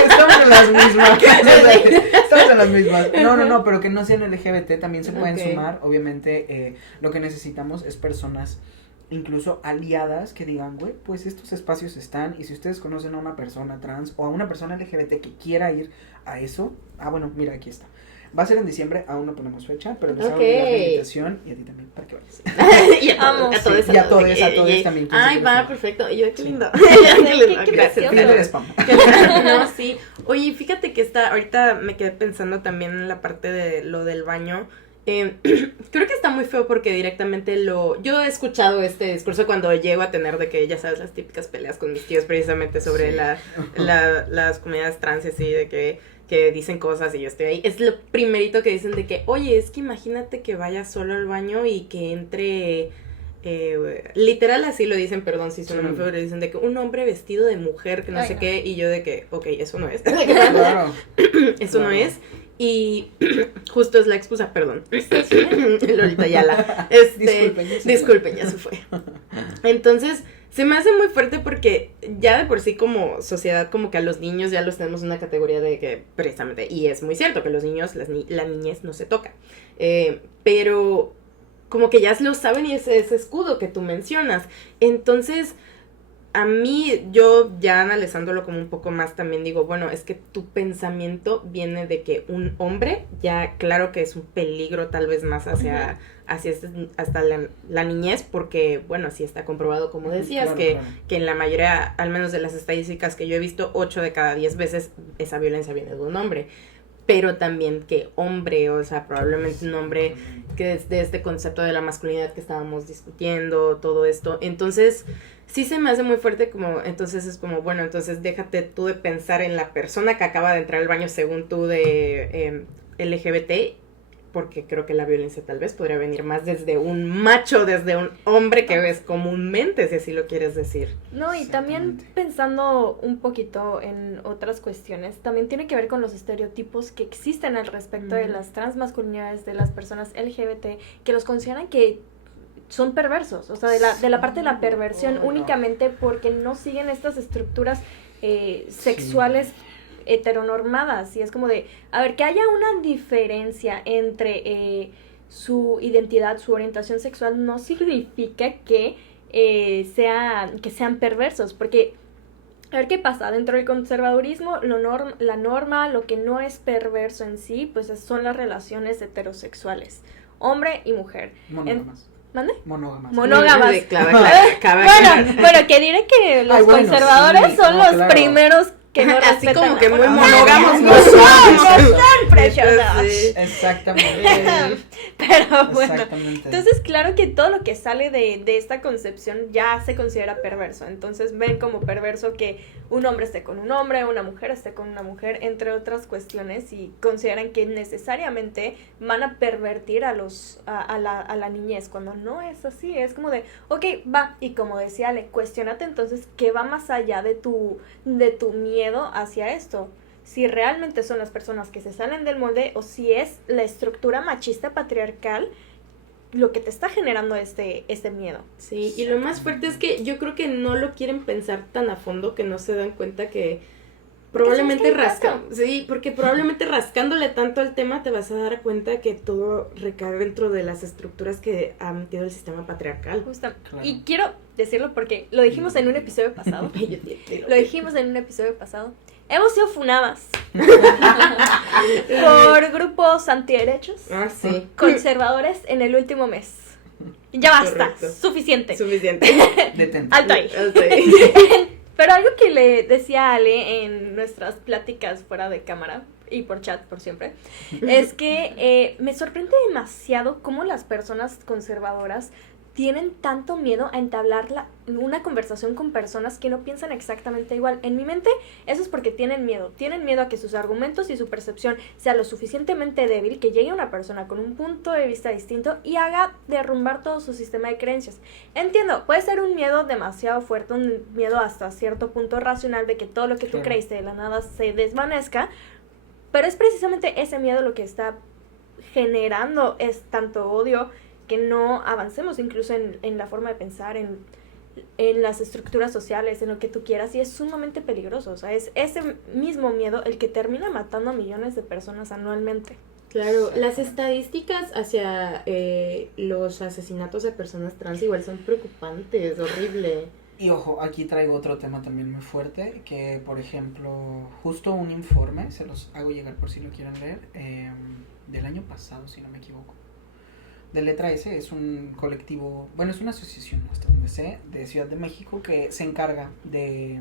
estamos en las mismas. Estamos en las mismas. No, pero que no sean LGBT también se pueden sumar. Obviamente, lo que necesitamos es personas incluso aliadas que digan, güey, pues estos espacios están, y si ustedes conocen a una persona trans o a una persona LGBT que quiera ir a eso, bueno, mira, aquí está. Va a ser en diciembre, aún no ponemos fecha, pero les hago llegar la invitación y a ti también, para que vayas. Y a todos también. Ay, va, perfecto. Y yo, qué lindo. Gracias. Fin del spam. No, sí. Oye, fíjate que ahorita me quedé pensando también en la parte de lo del baño. Creo que está muy feo porque directamente yo he escuchado este discurso cuando llego a tener de que, ya sabes, las típicas peleas con mis tíos precisamente sobre las comunidades trans y de que dicen cosas y yo estoy ahí. Es lo primerito que dicen de que, oye, es que imagínate que vayas solo al baño y que entre... literal así lo dicen, perdón si suena muy feo, pero dicen de que un hombre vestido de mujer, que no sé qué, y yo de que, ok, eso no es. Claro. Eso no es. Y justo es la excusa, perdón. Lolita Ayala. Disculpen, ya se fue. Entonces, se me hace muy fuerte porque ya de por sí como sociedad, como que a los niños ya los tenemos en una categoría de que precisamente, y es muy cierto que los niños, la niñez no se toca. Pero como que ya lo saben y ese escudo que tú mencionas. Entonces, a mí, yo ya analizándolo como un poco más también digo, bueno, es que tu pensamiento viene de que un hombre, ya claro que es un peligro tal vez más hacia hasta la niñez, porque, bueno, sí está comprobado, como decías, que en la mayoría, al menos de las estadísticas que yo he visto, 8 de cada 10 veces esa violencia viene de un hombre. Pero también que hombre, o sea, probablemente un hombre que desde este concepto de la masculinidad que estábamos discutiendo, todo esto. Entonces, sí se me hace muy fuerte como, entonces es como, bueno, entonces déjate tú de pensar en la persona que acaba de entrar al baño según tú de LGBT, porque creo que la violencia tal vez podría venir más desde un macho, desde un hombre que ves comúnmente, si así lo quieres decir. No, y también pensando un poquito en otras cuestiones, también tiene que ver con los estereotipos que existen al respecto de las transmasculinidades, de las personas LGBT, que los consideran que son perversos, o sea, de la parte de la perversión únicamente porque no siguen estas estructuras sexuales heteronormadas, y es como de, a ver, que haya una diferencia entre su identidad, su orientación sexual, no significa que sean perversos, porque A ver qué pasa. Dentro del conservadurismo, la norma, lo que no es perverso en sí, pues son las relaciones heterosexuales, hombre y mujer. Monógamas. ¿Mande? Monógamas. Monógamas. Bueno, que diré que los conservadores son los primeros que no así respetan como que muy la monógamos no son preciosas. Exactamente. Pero bueno, Exactamente. entonces claro que todo lo que sale de esta concepción ya se considera perverso. Entonces ven como perverso que un hombre esté con un hombre, una mujer esté con una mujer, entre otras cuestiones, y consideran que necesariamente van a pervertir a la niñez, cuando no es así. Es como de, ok, va, y como decía Ale, cuestiónate entonces qué va más allá de tu miedo hacia esto. Si realmente son las personas que se salen del molde o si es la estructura machista patriarcal lo que te está generando este miedo. Sí, y lo más fuerte es que yo creo que no lo quieren pensar tan a fondo que no se dan cuenta que probablemente porque probablemente rascándole tanto al tema te vas a dar cuenta que todo recae dentro de las estructuras que ha metido el sistema patriarcal. Justo. Claro. Y quiero decirlo porque lo dijimos en un episodio pasado. Hemos sido funadas por grupos antiderechos, conservadores en el último mes. Ya basta, correcto. Suficiente. Detente. Alto ahí. Pero algo que le decía a Ale en nuestras pláticas fuera de cámara y por chat, por siempre, es que me sorprende demasiado cómo las personas conservadoras tienen tanto miedo a entablar una conversación con personas que no piensan exactamente igual. En mi mente, eso es porque tienen miedo a que sus argumentos y su percepción sea lo suficientemente débil que llegue una persona con un punto de vista distinto y haga derrumbar todo su sistema de creencias. Entiendo, puede ser un miedo demasiado fuerte, un miedo hasta cierto punto racional de que todo lo que tú creíste de la nada se desvanezca, pero es precisamente ese miedo lo que está generando es tanto odio, que no avancemos incluso en la forma de pensar, en las estructuras sociales, en lo que tú quieras, y es sumamente peligroso. O sea, es ese mismo miedo el que termina matando a millones de personas anualmente. Claro, las estadísticas hacia los asesinatos de personas trans igual son preocupantes, horrible. Y ojo, aquí traigo otro tema también muy fuerte, que por ejemplo, justo un informe, se los hago llegar por si lo quieren leer, del año pasado, si no me equivoco. De Letra S, es un colectivo, bueno, es una asociación, hasta donde sé, de Ciudad de México, que se encarga de,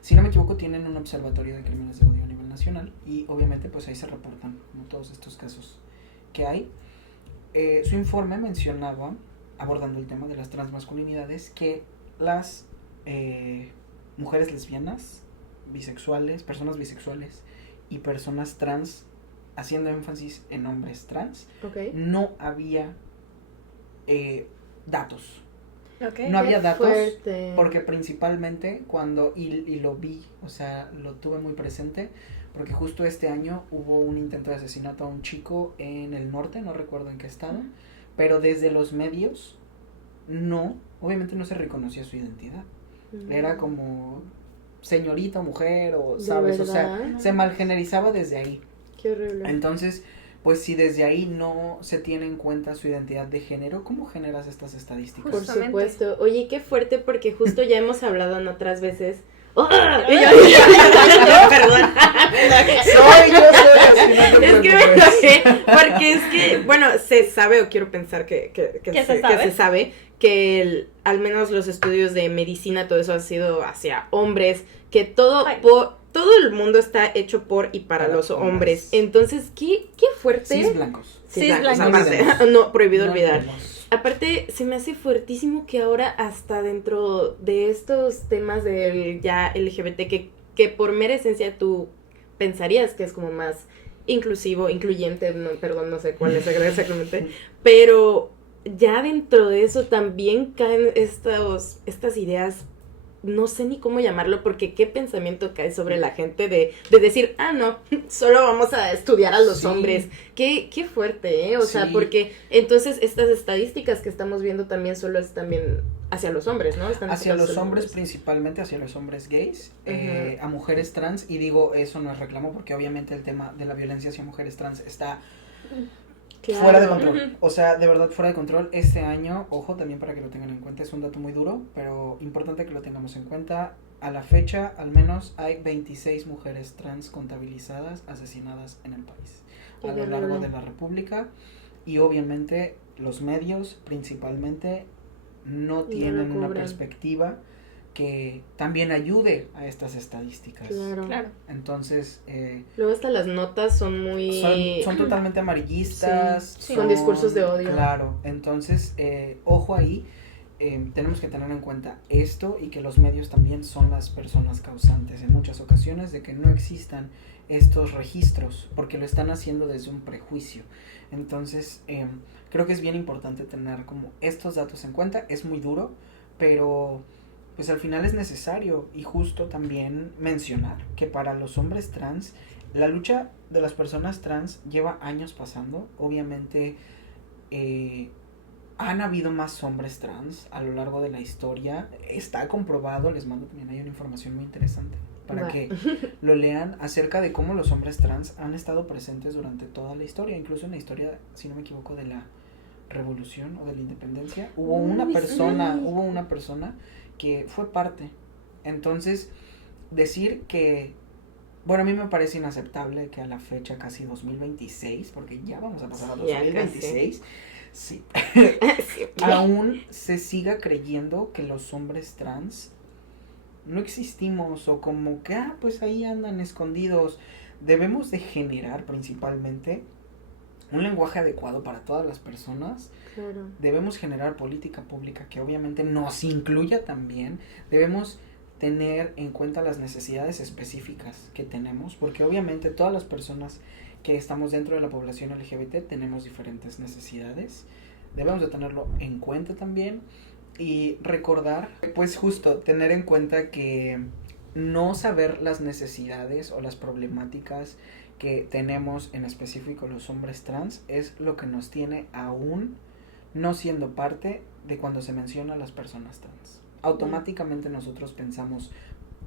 si no me equivoco, tienen un observatorio de crímenes de odio a nivel nacional, y obviamente pues ahí se reportan todos estos casos que hay. Su informe mencionaba, abordando el tema de las transmasculinidades, que las mujeres lesbianas, bisexuales, personas bisexuales y personas trans, haciendo énfasis en hombres trans, no había datos. No había datos fuerte. Porque principalmente cuando, y lo vi, o sea, lo tuve muy presente, porque justo este año hubo un intento de asesinato a un chico en el norte, no recuerdo en qué estado, pero desde los medios obviamente no se reconocía su identidad. Era como señorita, mujer, o sabes, o sea, se malgenerizaba desde ahí. Qué horrible. Entonces, pues si desde ahí no se tiene en cuenta su identidad de género, ¿cómo generas estas estadísticas? Por supuesto. Oye, qué fuerte, porque justo ya hemos hablado en otras veces. ¡Oh! Y yo, perdón. Es que me enojé, porque es que, bueno, se sabe, o quiero pensar que se sabe, que al menos los estudios de medicina, todo eso ha sido hacia hombres, que todo el mundo está hecho por y para los hombres. Entonces, qué fuerte. Cis blancos. Aparte, no, prohibido olvidar. Aparte, se me hace fuertísimo que ahora hasta dentro de estos temas del ya LGBT, que por mera esencia tú pensarías que es como más inclusivo, incluyente, no sé cuál es exactamente, pero ya dentro de eso también caen estas ideas, no sé ni cómo llamarlo, porque qué pensamiento cae sobre la gente de decir, no, solo vamos a estudiar a los hombres. Qué fuerte, O sea, porque entonces estas estadísticas que estamos viendo también solo es también hacia los hombres, ¿no? Están hacia los hombres, principalmente hacia los hombres gays, a mujeres trans, y digo, eso no es reclamo, porque obviamente el tema de la violencia hacia mujeres trans está Claro. Fuera de control, o sea, de verdad fuera de control. Este año, ojo, también para que lo tengan en cuenta, es un dato muy duro, pero importante que lo tengamos en cuenta. A la fecha, al menos, hay 26 mujeres trans contabilizadas, asesinadas en el país, a lo largo de la República, y obviamente los medios, principalmente, no tienen una perspectiva que también ayude a estas estadísticas. Claro. Entonces, luego hasta las notas son muy... Son totalmente amarillistas. Sí, con discursos de odio. Claro, entonces, ojo ahí, tenemos que tener en cuenta esto y que los medios también son las personas causantes en muchas ocasiones de que no existan estos registros, porque lo están haciendo desde un prejuicio. Entonces, creo que es bien importante tener como estos datos en cuenta. Es muy duro, pero pues al final es necesario y justo también mencionar que para los hombres trans, la lucha de las personas trans lleva años pasando. Obviamente han habido más hombres trans a lo largo de la historia, está comprobado, les mando también, hay una información muy interesante para que lo lean acerca de cómo los hombres trans han estado presentes durante toda la historia, incluso en la historia, si no me equivoco, de la revolución o de la independencia, hubo una persona que fue parte. Entonces, decir que, bueno, a mí me parece inaceptable que a la fecha casi 2026, porque ya vamos a pasar a 2026, sí, aún se siga creyendo que los hombres trans no existimos, o como que, pues ahí andan escondidos. Debemos de generar principalmente un lenguaje adecuado para todas las personas. Claro. Debemos generar política pública que obviamente nos incluya también. Debemos tener en cuenta las necesidades específicas que tenemos, porque obviamente todas las personas que estamos dentro de la población LGBT tenemos diferentes necesidades. Debemos de tenerlo en cuenta también y recordar, pues justo tener en cuenta que no saber las necesidades o las problemáticas que tenemos en específico los hombres trans es lo que nos tiene aún no siendo parte de cuando se menciona a las personas trans. Automáticamente nosotros pensamos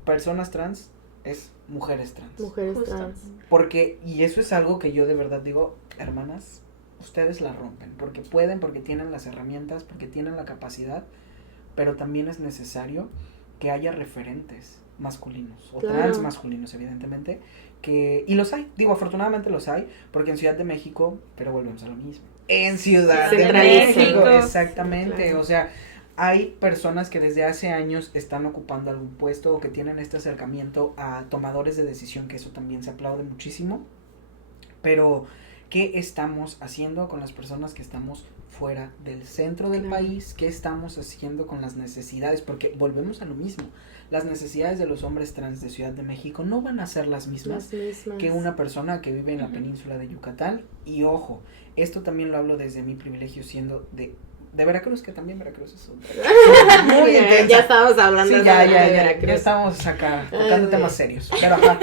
personas trans es mujeres trans. Mujeres trans. Porque, y eso es algo que yo de verdad digo, hermanas, ustedes la rompen, porque pueden, porque tienen las herramientas, porque tienen la capacidad, pero también es necesario que haya referentes masculinos o trans masculinos, evidentemente, que, y los hay, digo, afortunadamente los hay, porque en Ciudad de México, pero volvemos a lo mismo, en Ciudad de México, exactamente, claro. O sea, hay personas que desde hace años están ocupando algún puesto o que tienen este acercamiento a tomadores de decisión, que eso también se aplaude muchísimo, pero ¿qué estamos haciendo con las personas que estamos fuera del centro del país? ¿Qué estamos haciendo con las necesidades? Porque volvemos a lo mismo, las necesidades de los hombres trans de Ciudad de México no van a ser las mismas que una persona que vive en la península de Yucatán. Y ojo, esto también lo hablo desde mi privilegio siendo de Veracruz, que también Veracruz es muy intensa. Ya estamos hablando de Veracruz. Ya estamos acá tocando temas serios. Pero ajá,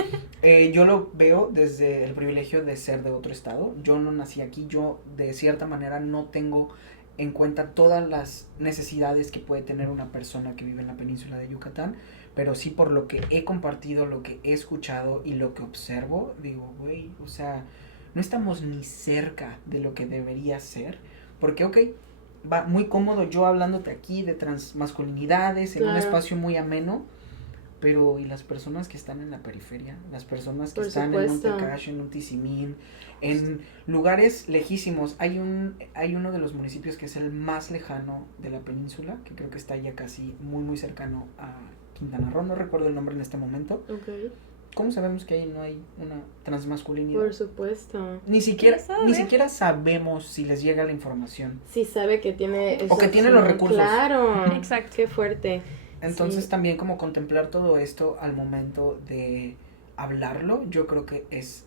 yo lo veo desde el privilegio de ser de otro estado. Yo no nací aquí, yo de cierta manera no tengo en cuenta todas las necesidades que puede tener una persona que vive en la península de Yucatán, pero sí por lo que he compartido, lo que he escuchado y lo que observo, digo, güey, o sea, no estamos ni cerca de lo que debería ser, porque va muy cómodo yo hablándote aquí de transmasculinidades en un espacio muy ameno, pero ¿y las personas que están en la periferia? Las personas que están en Montecash, en Untizimín, en lugares lejísimos. Hay uno de los municipios que es el más lejano de la península, que creo que está ya casi muy cercano a Quintana Roo, no recuerdo el nombre en este momento. ¿Cómo sabemos que ahí no hay una transmasculinidad? Por supuesto. Ni siquiera sabemos si les llega la información. Si sabe que tiene... O que tiene los recursos. Claro. Exacto. Qué fuerte. Entonces también como contemplar todo esto al momento de hablarlo, yo creo que es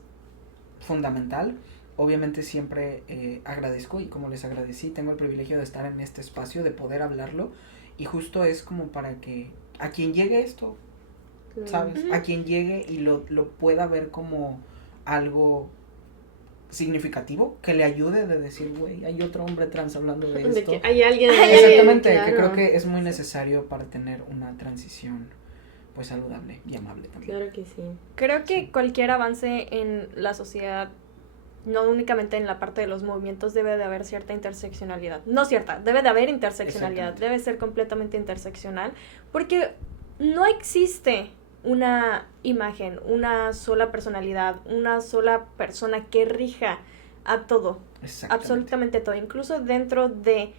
fundamental. Obviamente siempre agradezco, y como les agradecí, tengo el privilegio de estar en este espacio, de poder hablarlo, y justo es como para que a quien llegue esto, ¿sabes? A quien llegue y lo pueda ver como algo significativo, que le ayude de decir, güey, hay otro hombre trans hablando de esto. Que hay alguien. Exactamente, claro. Que creo que es muy necesario para tener una transición pues saludable y amable también. Claro que sí. Creo que cualquier avance en la sociedad no únicamente en la parte de los movimientos debe de haber cierta interseccionalidad. No cierta, debe de haber interseccionalidad, debe ser completamente interseccional, porque no existe una imagen, una sola personalidad, una sola persona que rija a todo, absolutamente todo, incluso dentro de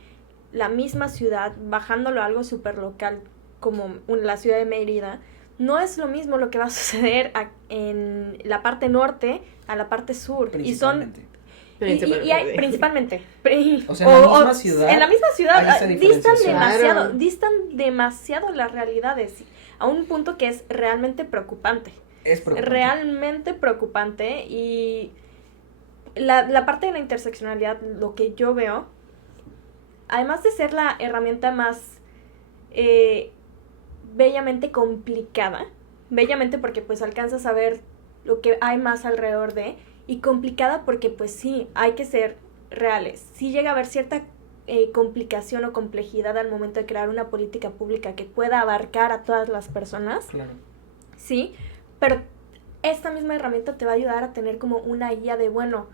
la misma ciudad, bajándolo a algo súper local como la ciudad de Mérida. No es lo mismo lo que va a suceder en la parte norte a la parte sur. Principalmente. Principalmente. O sea, en la misma ciudad. En la misma ciudad distan demasiado las realidades. A un punto que es realmente preocupante. Es preocupante. Realmente preocupante. Y la parte de la interseccionalidad, lo que yo veo, además de ser la herramienta más bellamente complicada, bellamente porque pues alcanzas a ver lo que hay más alrededor de, y complicada porque pues sí, hay que ser reales, sí llega a haber cierta complicación o complejidad al momento de crear una política pública que pueda abarcar a todas las personas, claro. Sí, pero esta misma herramienta te va a ayudar a tener como una guía de, bueno,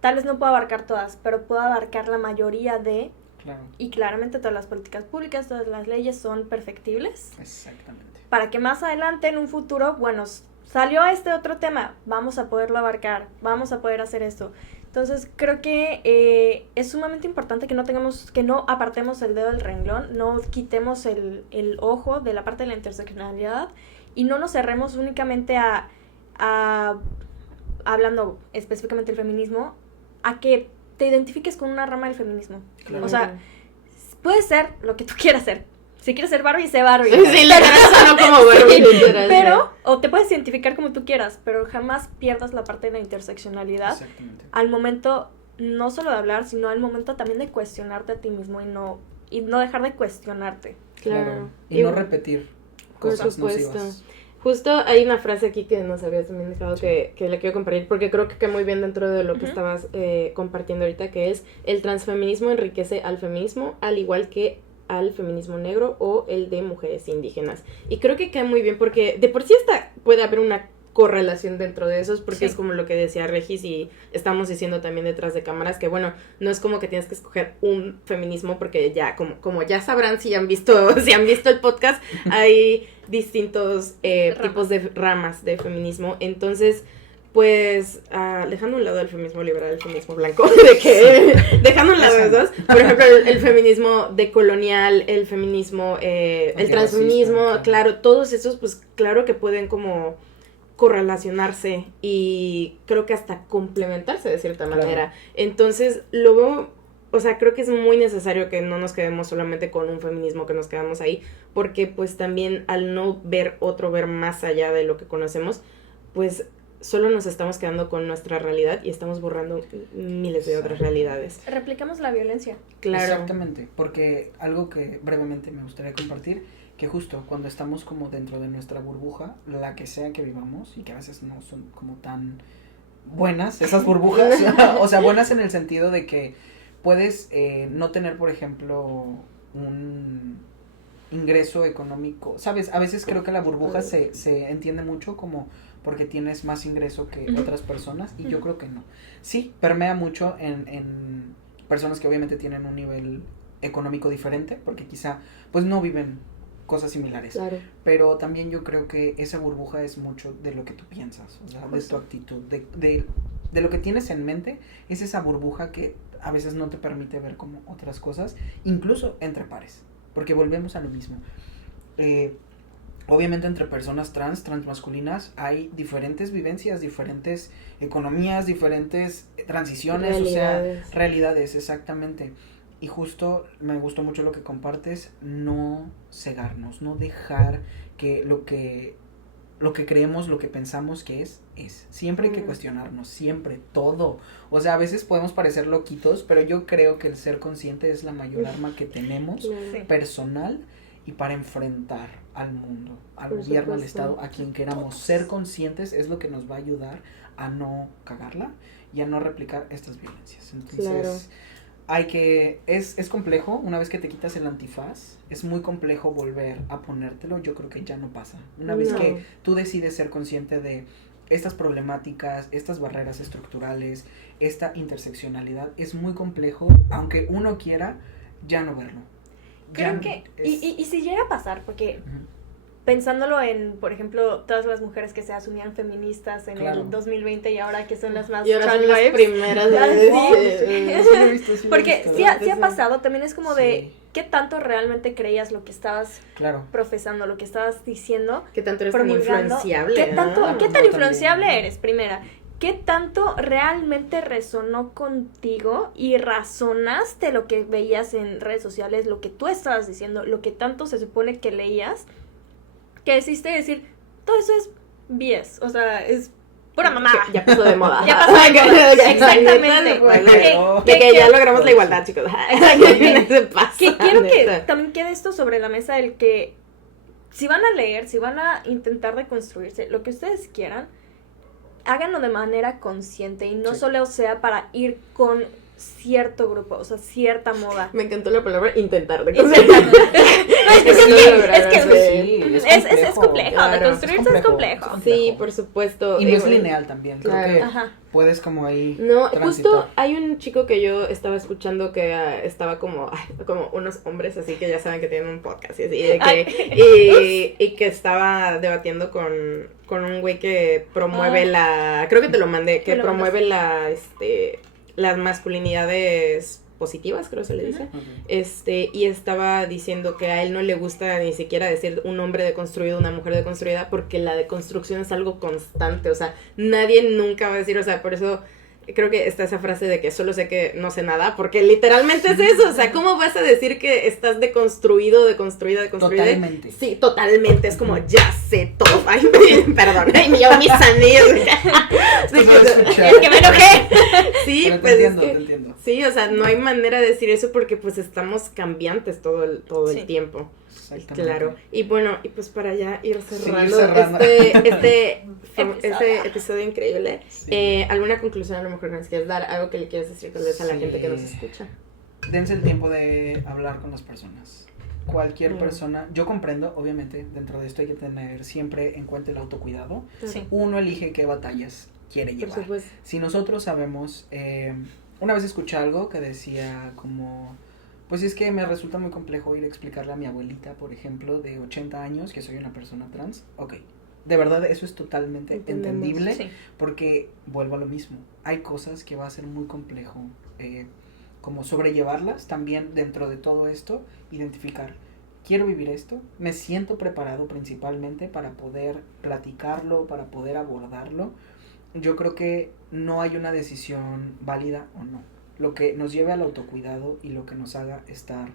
tal vez no puedo abarcar todas, pero puedo abarcar la mayoría de... Claro. Y claramente todas las políticas públicas, todas las leyes son perfectibles. Exactamente. Para que más adelante, en un futuro, bueno, salió este otro tema, vamos a poderlo abarcar, vamos a poder hacer esto. Entonces, creo que es sumamente importante que no apartemos el dedo del renglón, no quitemos el ojo de la parte de la interseccionalidad y no nos cerremos únicamente a hablando específicamente del feminismo, a que te identifiques con una rama del feminismo. Claro. O sea, puede ser lo que tú quieras ser. Si quieres ser Barbie, sé Barbie. Sí, la verdad no como Barbie, sí, literal. Pero, o te puedes identificar como tú quieras, pero jamás pierdas la parte de la interseccionalidad. Exactamente. Al momento, no solo de hablar, sino al momento también de cuestionarte a ti mismo y no dejar de cuestionarte. Claro. Y no repetir cosas supuesto. nocivas. Justo hay una frase aquí que nos habías también dejado que le quiero compartir porque creo que queda muy bien dentro de lo que estabas compartiendo ahorita, que es: el transfeminismo enriquece al feminismo al igual que al feminismo negro o el de mujeres indígenas. Y creo que queda muy bien porque de por sí puede haber una correlación dentro de esos, porque es como lo que decía Regis y estamos diciendo también detrás de cámaras, que bueno, no es como que tienes que escoger un feminismo, porque ya, como ya sabrán si han visto el podcast, hay distintos tipos de ramas de feminismo. Entonces, pues, dejando a un lado el feminismo liberal, el feminismo blanco, dejando a un lado esos, por ejemplo, el feminismo decolonial, el feminismo, el transfeminismo, claro, todos esos, pues, claro que pueden como correlacionarse y creo que hasta complementarse de cierta manera. Entonces, lo veo, o sea, creo que es muy necesario que no nos quedemos solamente con un feminismo, que nos quedamos ahí, porque pues también al no ver más allá de lo que conocemos, pues solo nos estamos quedando con nuestra realidad y estamos borrando miles de otras realidades. Replicamos la violencia. Claro. Exactamente, porque algo que brevemente me gustaría compartir, que justo cuando estamos como dentro de nuestra burbuja, la que sea que vivamos, y que a veces no son como tan buenas esas burbujas, o sea, buenas en el sentido de que puedes no tener, por ejemplo, un ingreso económico, ¿sabes? A veces creo que la burbuja se entiende mucho como porque tienes más ingreso que otras personas, y yo creo que no. Sí, permea mucho en personas que obviamente tienen un nivel económico diferente, porque quizá pues no viven cosas similares. Claro. Pero también yo creo que esa burbuja es mucho de lo que tú piensas, o sea, de tu actitud, de lo que tienes en mente, es esa burbuja que a veces no te permite ver como otras cosas, incluso entre pares, porque volvemos a lo mismo. Obviamente entre personas transmasculinas hay diferentes vivencias, diferentes economías, diferentes transiciones, realidades. O sea, realidades, exactamente. Y justo me gustó mucho lo que compartes, no cegarnos, no dejar que lo que creemos, lo que pensamos que es. Siempre hay que cuestionarnos, siempre, todo. O sea, a veces podemos parecer loquitos, pero yo creo que el ser consciente es la mayor arma que tenemos, personal, y para enfrentar al mundo, al gobierno, al Estado, a quien queramos. Ser conscientes es lo que nos va a ayudar a no cagarla y a no replicar estas violencias. Entonces, es complejo. Una vez que te quitas el antifaz, es muy complejo volver a ponértelo. Yo creo que ya no pasa. Una vez que tú decides ser consciente de estas problemáticas, estas barreras estructurales, esta interseccionalidad es muy complejo, aunque uno quiera ya no verlo. Creo que, y si llega a pasar, porque pensándolo en, por ejemplo, todas las mujeres que se asumían feministas en el 2020 y ahora que son las más y ahora son las primeras porque sí ha pasado, también es como de qué tanto realmente creías lo que estabas profesando, lo que estabas diciendo, qué tanto eres tan influenciable, qué tan influenciable eres, primera. ¿Qué tanto realmente resonó contigo y razonaste lo que veías en redes sociales, lo que tú estabas diciendo, lo que tanto se supone que leías, que decidiste decir, todo eso es BS, o sea, es pura mamada. Ya pasó de moda. Ya pasó de moda, exactamente. Que ya logramos la igualdad, chicos. Exactamente. Que quiero que también quede esto sobre la mesa, el que si van a leer, si van a intentar deconstruirse, lo que ustedes quieran, háganlo de manera consciente y no solo sea para ir con cierto grupo, o sea, cierta moda. Me encantó la palabra intentar de es complejo, claro, deconstruirse es complejo. Sí, por supuesto. Y no es lineal también, creo que puedes como ahí transitar. Justo hay un chico que yo estaba escuchando que estaba como unos hombres así que ya saben que tienen un podcast y así, y que estaba debatiendo con un güey que promueve creo que te lo mandé, que promueve las masculinidades positivas, creo que se le dice. Y estaba diciendo que a él no le gusta ni siquiera decir un hombre deconstruido, una mujer deconstruida, porque la deconstrucción es algo constante, o sea, nadie nunca va a decir, o sea, por eso creo que está esa frase de que solo sé que no sé nada, porque literalmente es eso, o sea, ¿cómo vas a decir que estás deconstruido, deconstruida? Totalmente. Sí, totalmente, es como, ya sé todo, ay, perdón, ay, yo mis anillos. Es que me enojé. Sí, pero pues te entiendo. Sí, o sea, no hay manera de decir eso porque pues estamos cambiantes todo el tiempo. Claro. Y bueno, y pues para ya ir cerrando, este episodio increíble, ¿alguna conclusión a lo mejor que nos quieres dar? Algo que le quieras decir tal vez a la gente que nos escucha. Dense el tiempo de hablar con las personas. Cualquier persona, yo comprendo, obviamente, dentro de esto hay que tener siempre en cuenta el autocuidado. Sí. Uno elige qué batallas quiere llevar. Por supuesto. Si nosotros sabemos, una vez escuché algo que decía como, pues es que me resulta muy complejo ir a explicarle a mi abuelita, por ejemplo, de 80 años, que soy una persona trans. Ok, de verdad eso es totalmente entendible, porque vuelvo a lo mismo, hay cosas que va a ser muy complejo, como sobrellevarlas también dentro de todo esto, identificar, quiero vivir esto, me siento preparado principalmente para poder platicarlo, para poder abordarlo. Yo creo que no hay una decisión válida o no. Lo que nos lleve al autocuidado y lo que nos haga estar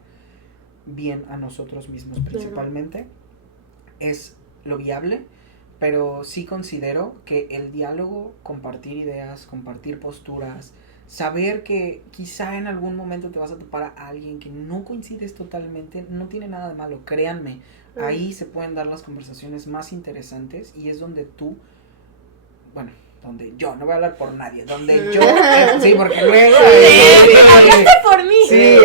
bien a nosotros mismos principalmente es lo viable, pero sí considero que el diálogo, compartir ideas, compartir posturas, saber que quizá en algún momento te vas a topar a alguien que no coincides totalmente, no tiene nada de malo, créanme, ahí se pueden dar las conversaciones más interesantes y es donde tú, bueno, donde yo, no voy a hablar por nadie, donde yo, sí, porque luego... hablaste por mí. Sí,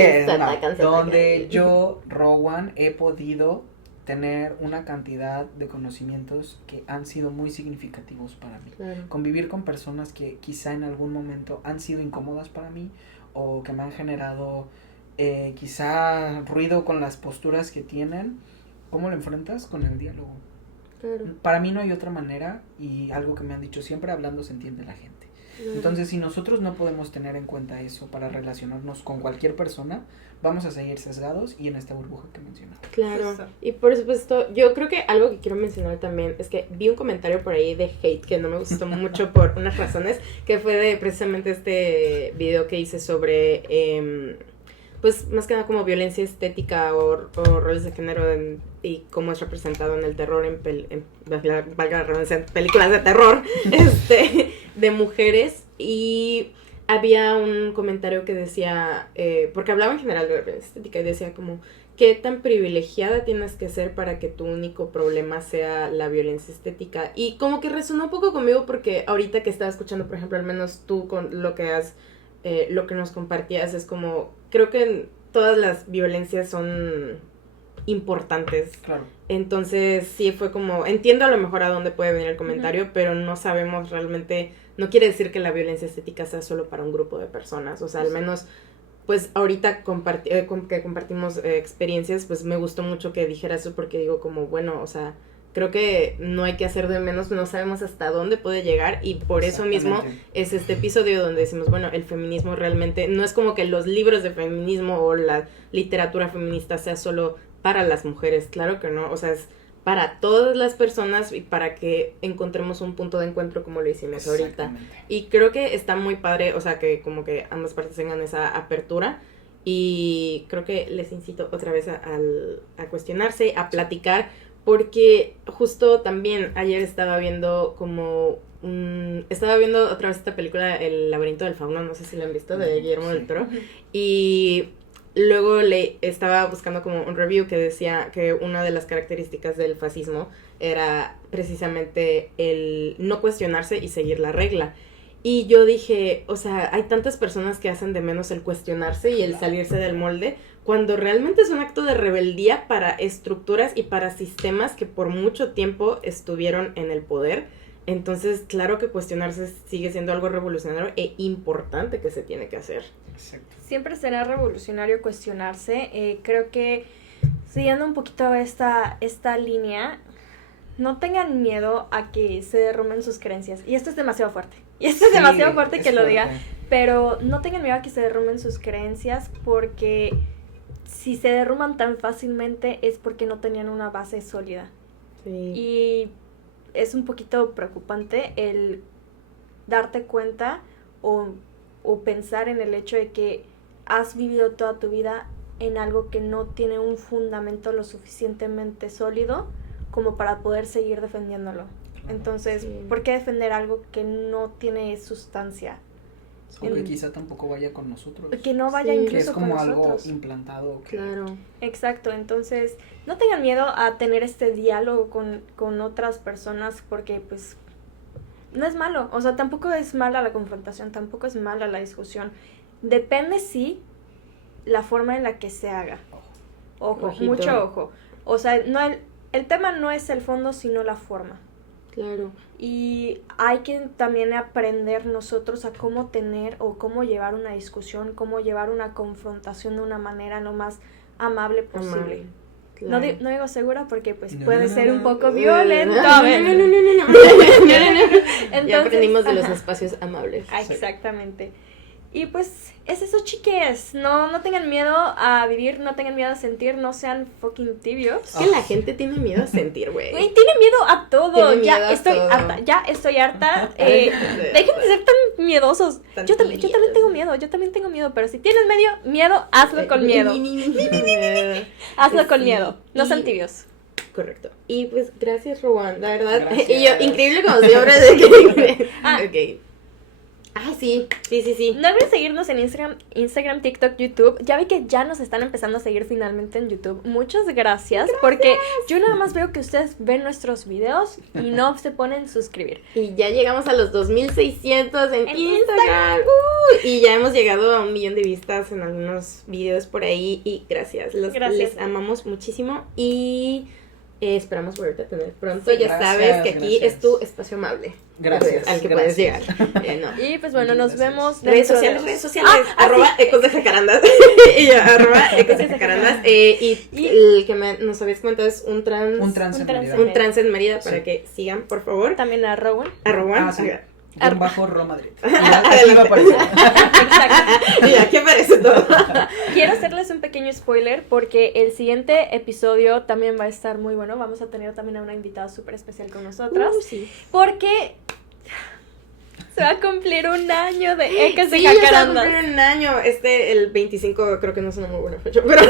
donde yo, Rowan, he podido tener una cantidad de conocimientos que han sido muy significativos para mí. Convivir con personas que quizá en algún momento han sido incómodas para mí o que me han generado quizá ruido con las posturas que tienen. ¿Cómo lo enfrentas? Con el diálogo. Para mí no hay otra manera y algo que me han dicho siempre, hablando se entiende la gente. Entonces, si nosotros no podemos tener en cuenta eso para relacionarnos con cualquier persona, vamos a seguir sesgados y en esta burbuja que mencionaba. Claro, y por supuesto, yo creo que algo que quiero mencionar también es que vi un comentario por ahí de hate que no me gustó mucho por unas razones, que fue de precisamente este video que hice sobre... pues más que nada como violencia estética o roles de género y cómo es representado en el terror, valga la redundancia, en películas de terror, de mujeres, y había un comentario que decía, porque hablaba en general de la violencia estética y decía como, ¿qué tan privilegiada tienes que ser para que tu único problema sea la violencia estética? Y como que resonó un poco conmigo porque ahorita que estaba escuchando, por ejemplo, al menos tú con lo que lo que nos compartías es como, creo que todas las violencias son importantes. Claro. Entonces, sí, fue como, entiendo a lo mejor a dónde puede venir el comentario, pero no sabemos realmente, no quiere decir que la violencia estética sea solo para un grupo de personas, o sea, al menos, pues, ahorita que compartimos experiencias, pues, me gustó mucho que dijera eso, porque digo como, bueno, o sea, creo que no hay que hacer de menos, no sabemos hasta dónde puede llegar, y por eso mismo es este episodio donde decimos, bueno, el feminismo realmente, no es como que los libros de feminismo o la literatura feminista sea solo para las mujeres, claro que no, o sea, es para todas las personas y para que encontremos un punto de encuentro como lo hicimos ahorita. Y creo que está muy padre, o sea, que como que ambas partes tengan esa apertura, y creo que les incito otra vez a cuestionarse, a platicar, porque justo también ayer estaba viendo otra vez esta película El laberinto del fauno, no sé si la han visto, de Guillermo del Toro, y luego estaba buscando como un review que decía que una de las características del fascismo era precisamente el no cuestionarse y seguir la regla. Y yo dije, o sea, hay tantas personas que hacen de menos el cuestionarse y el salirse del molde, cuando realmente es un acto de rebeldía para estructuras y para sistemas que por mucho tiempo estuvieron en el poder. Entonces, claro que cuestionarse sigue siendo algo revolucionario e importante que se tiene que hacer. Exacto. Siempre será revolucionario cuestionarse. Creo que siguiendo un poquito esta línea, no tengan miedo a que se derrumben sus creencias. Y esto es demasiado fuerte. Y esto es demasiado fuerte que lo diga. Pero no tengan miedo a que se derrumben sus creencias, porque si se derrumban tan fácilmente es porque no tenían una base sólida. Sí. Y es un poquito preocupante el darte cuenta o pensar en el hecho de que has vivido toda tu vida en algo que no tiene un fundamento lo suficientemente sólido como para poder seguir defendiéndolo. Entonces, sí. ¿Por qué defender algo que no tiene sustancia? O que quizá tampoco vaya con nosotros. Que no vaya incluso que es como con algo nosotros. Implantado. Claro. Exacto, entonces no tengan miedo a tener este diálogo con otras personas, porque pues no es malo, o sea, tampoco es mala la confrontación, tampoco es mala la discusión. Depende sí la forma en la que se haga. Ojo, Ojito. Mucho ojo. O sea, no el tema no es el fondo, sino la forma. Claro. Y hay que también aprender nosotros a cómo tener o cómo llevar una discusión, cómo llevar una confrontación de una manera lo más amable posible. Claro. No digo segura porque pues puede ser un poco violento. No. Entonces, ya aprendimos de los espacios amables. Exactamente. Y pues es eso, chiques. No tengan miedo a vivir, no tengan miedo a sentir, no sean fucking tibios. Es que la gente tiene miedo a sentir, güey. Güey, tiene miedo a todo. Ya estoy harta. Dejen de ser tan miedosos. Yo también tengo miedo, pero si tienes miedo, hazlo con miedo. Hazlo con miedo. No sean tibios. Correcto. Y pues gracias, Rowan, la verdad. Gracias. Y yo, increíble como siempre de que... Ok. Ah, sí. No olviden seguirnos en Instagram, TikTok, YouTube. Ya vi que ya nos están empezando a seguir finalmente en YouTube. Muchas gracias. Porque yo nada más veo que ustedes ven nuestros videos y no se ponen suscribir. Y ya llegamos a los 2,600 en Instagram. Y ya hemos llegado a 1,000,000 de vistas en algunos videos por ahí. Y gracias. Les amamos muchísimo. Y esperamos volverte a tener pronto. Ya sabes que aquí es tu espacio amable. Gracias. Al que puedes llegar. No. Y pues bueno, nos vemos. Redes sociales. @ecos de jacarandas. Y yo, ecos de jacarandas. Y el que nos habías comentado es un trans en Mérida, para que sigan, por favor. También a Rowan. Sí. Bajo Roma Madrid. Exacto. Y aquí aparece todo. Quiero hacerles un pequeño spoiler porque el siguiente episodio también va a estar muy bueno. Vamos a tener también a una invitada súper especial con nosotras. Sí. Porque se va a cumplir 1 año de Ecos de Jacarandas. Sí, Jacarandas. se va a cumplir 1 año. El 25 creo que no es una muy buena fecha, pero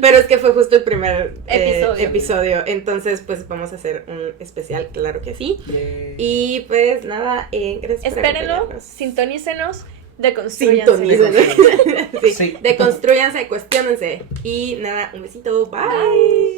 pero es que fue justo el primer episodio. Entonces, pues vamos a hacer un especial, claro que sí. Y pues nada, gracias. Espérenlo, sintonícenos, deconstrúyanse. Sí. Deconstrúyanse, cuestiónense. Y nada, un besito, bye.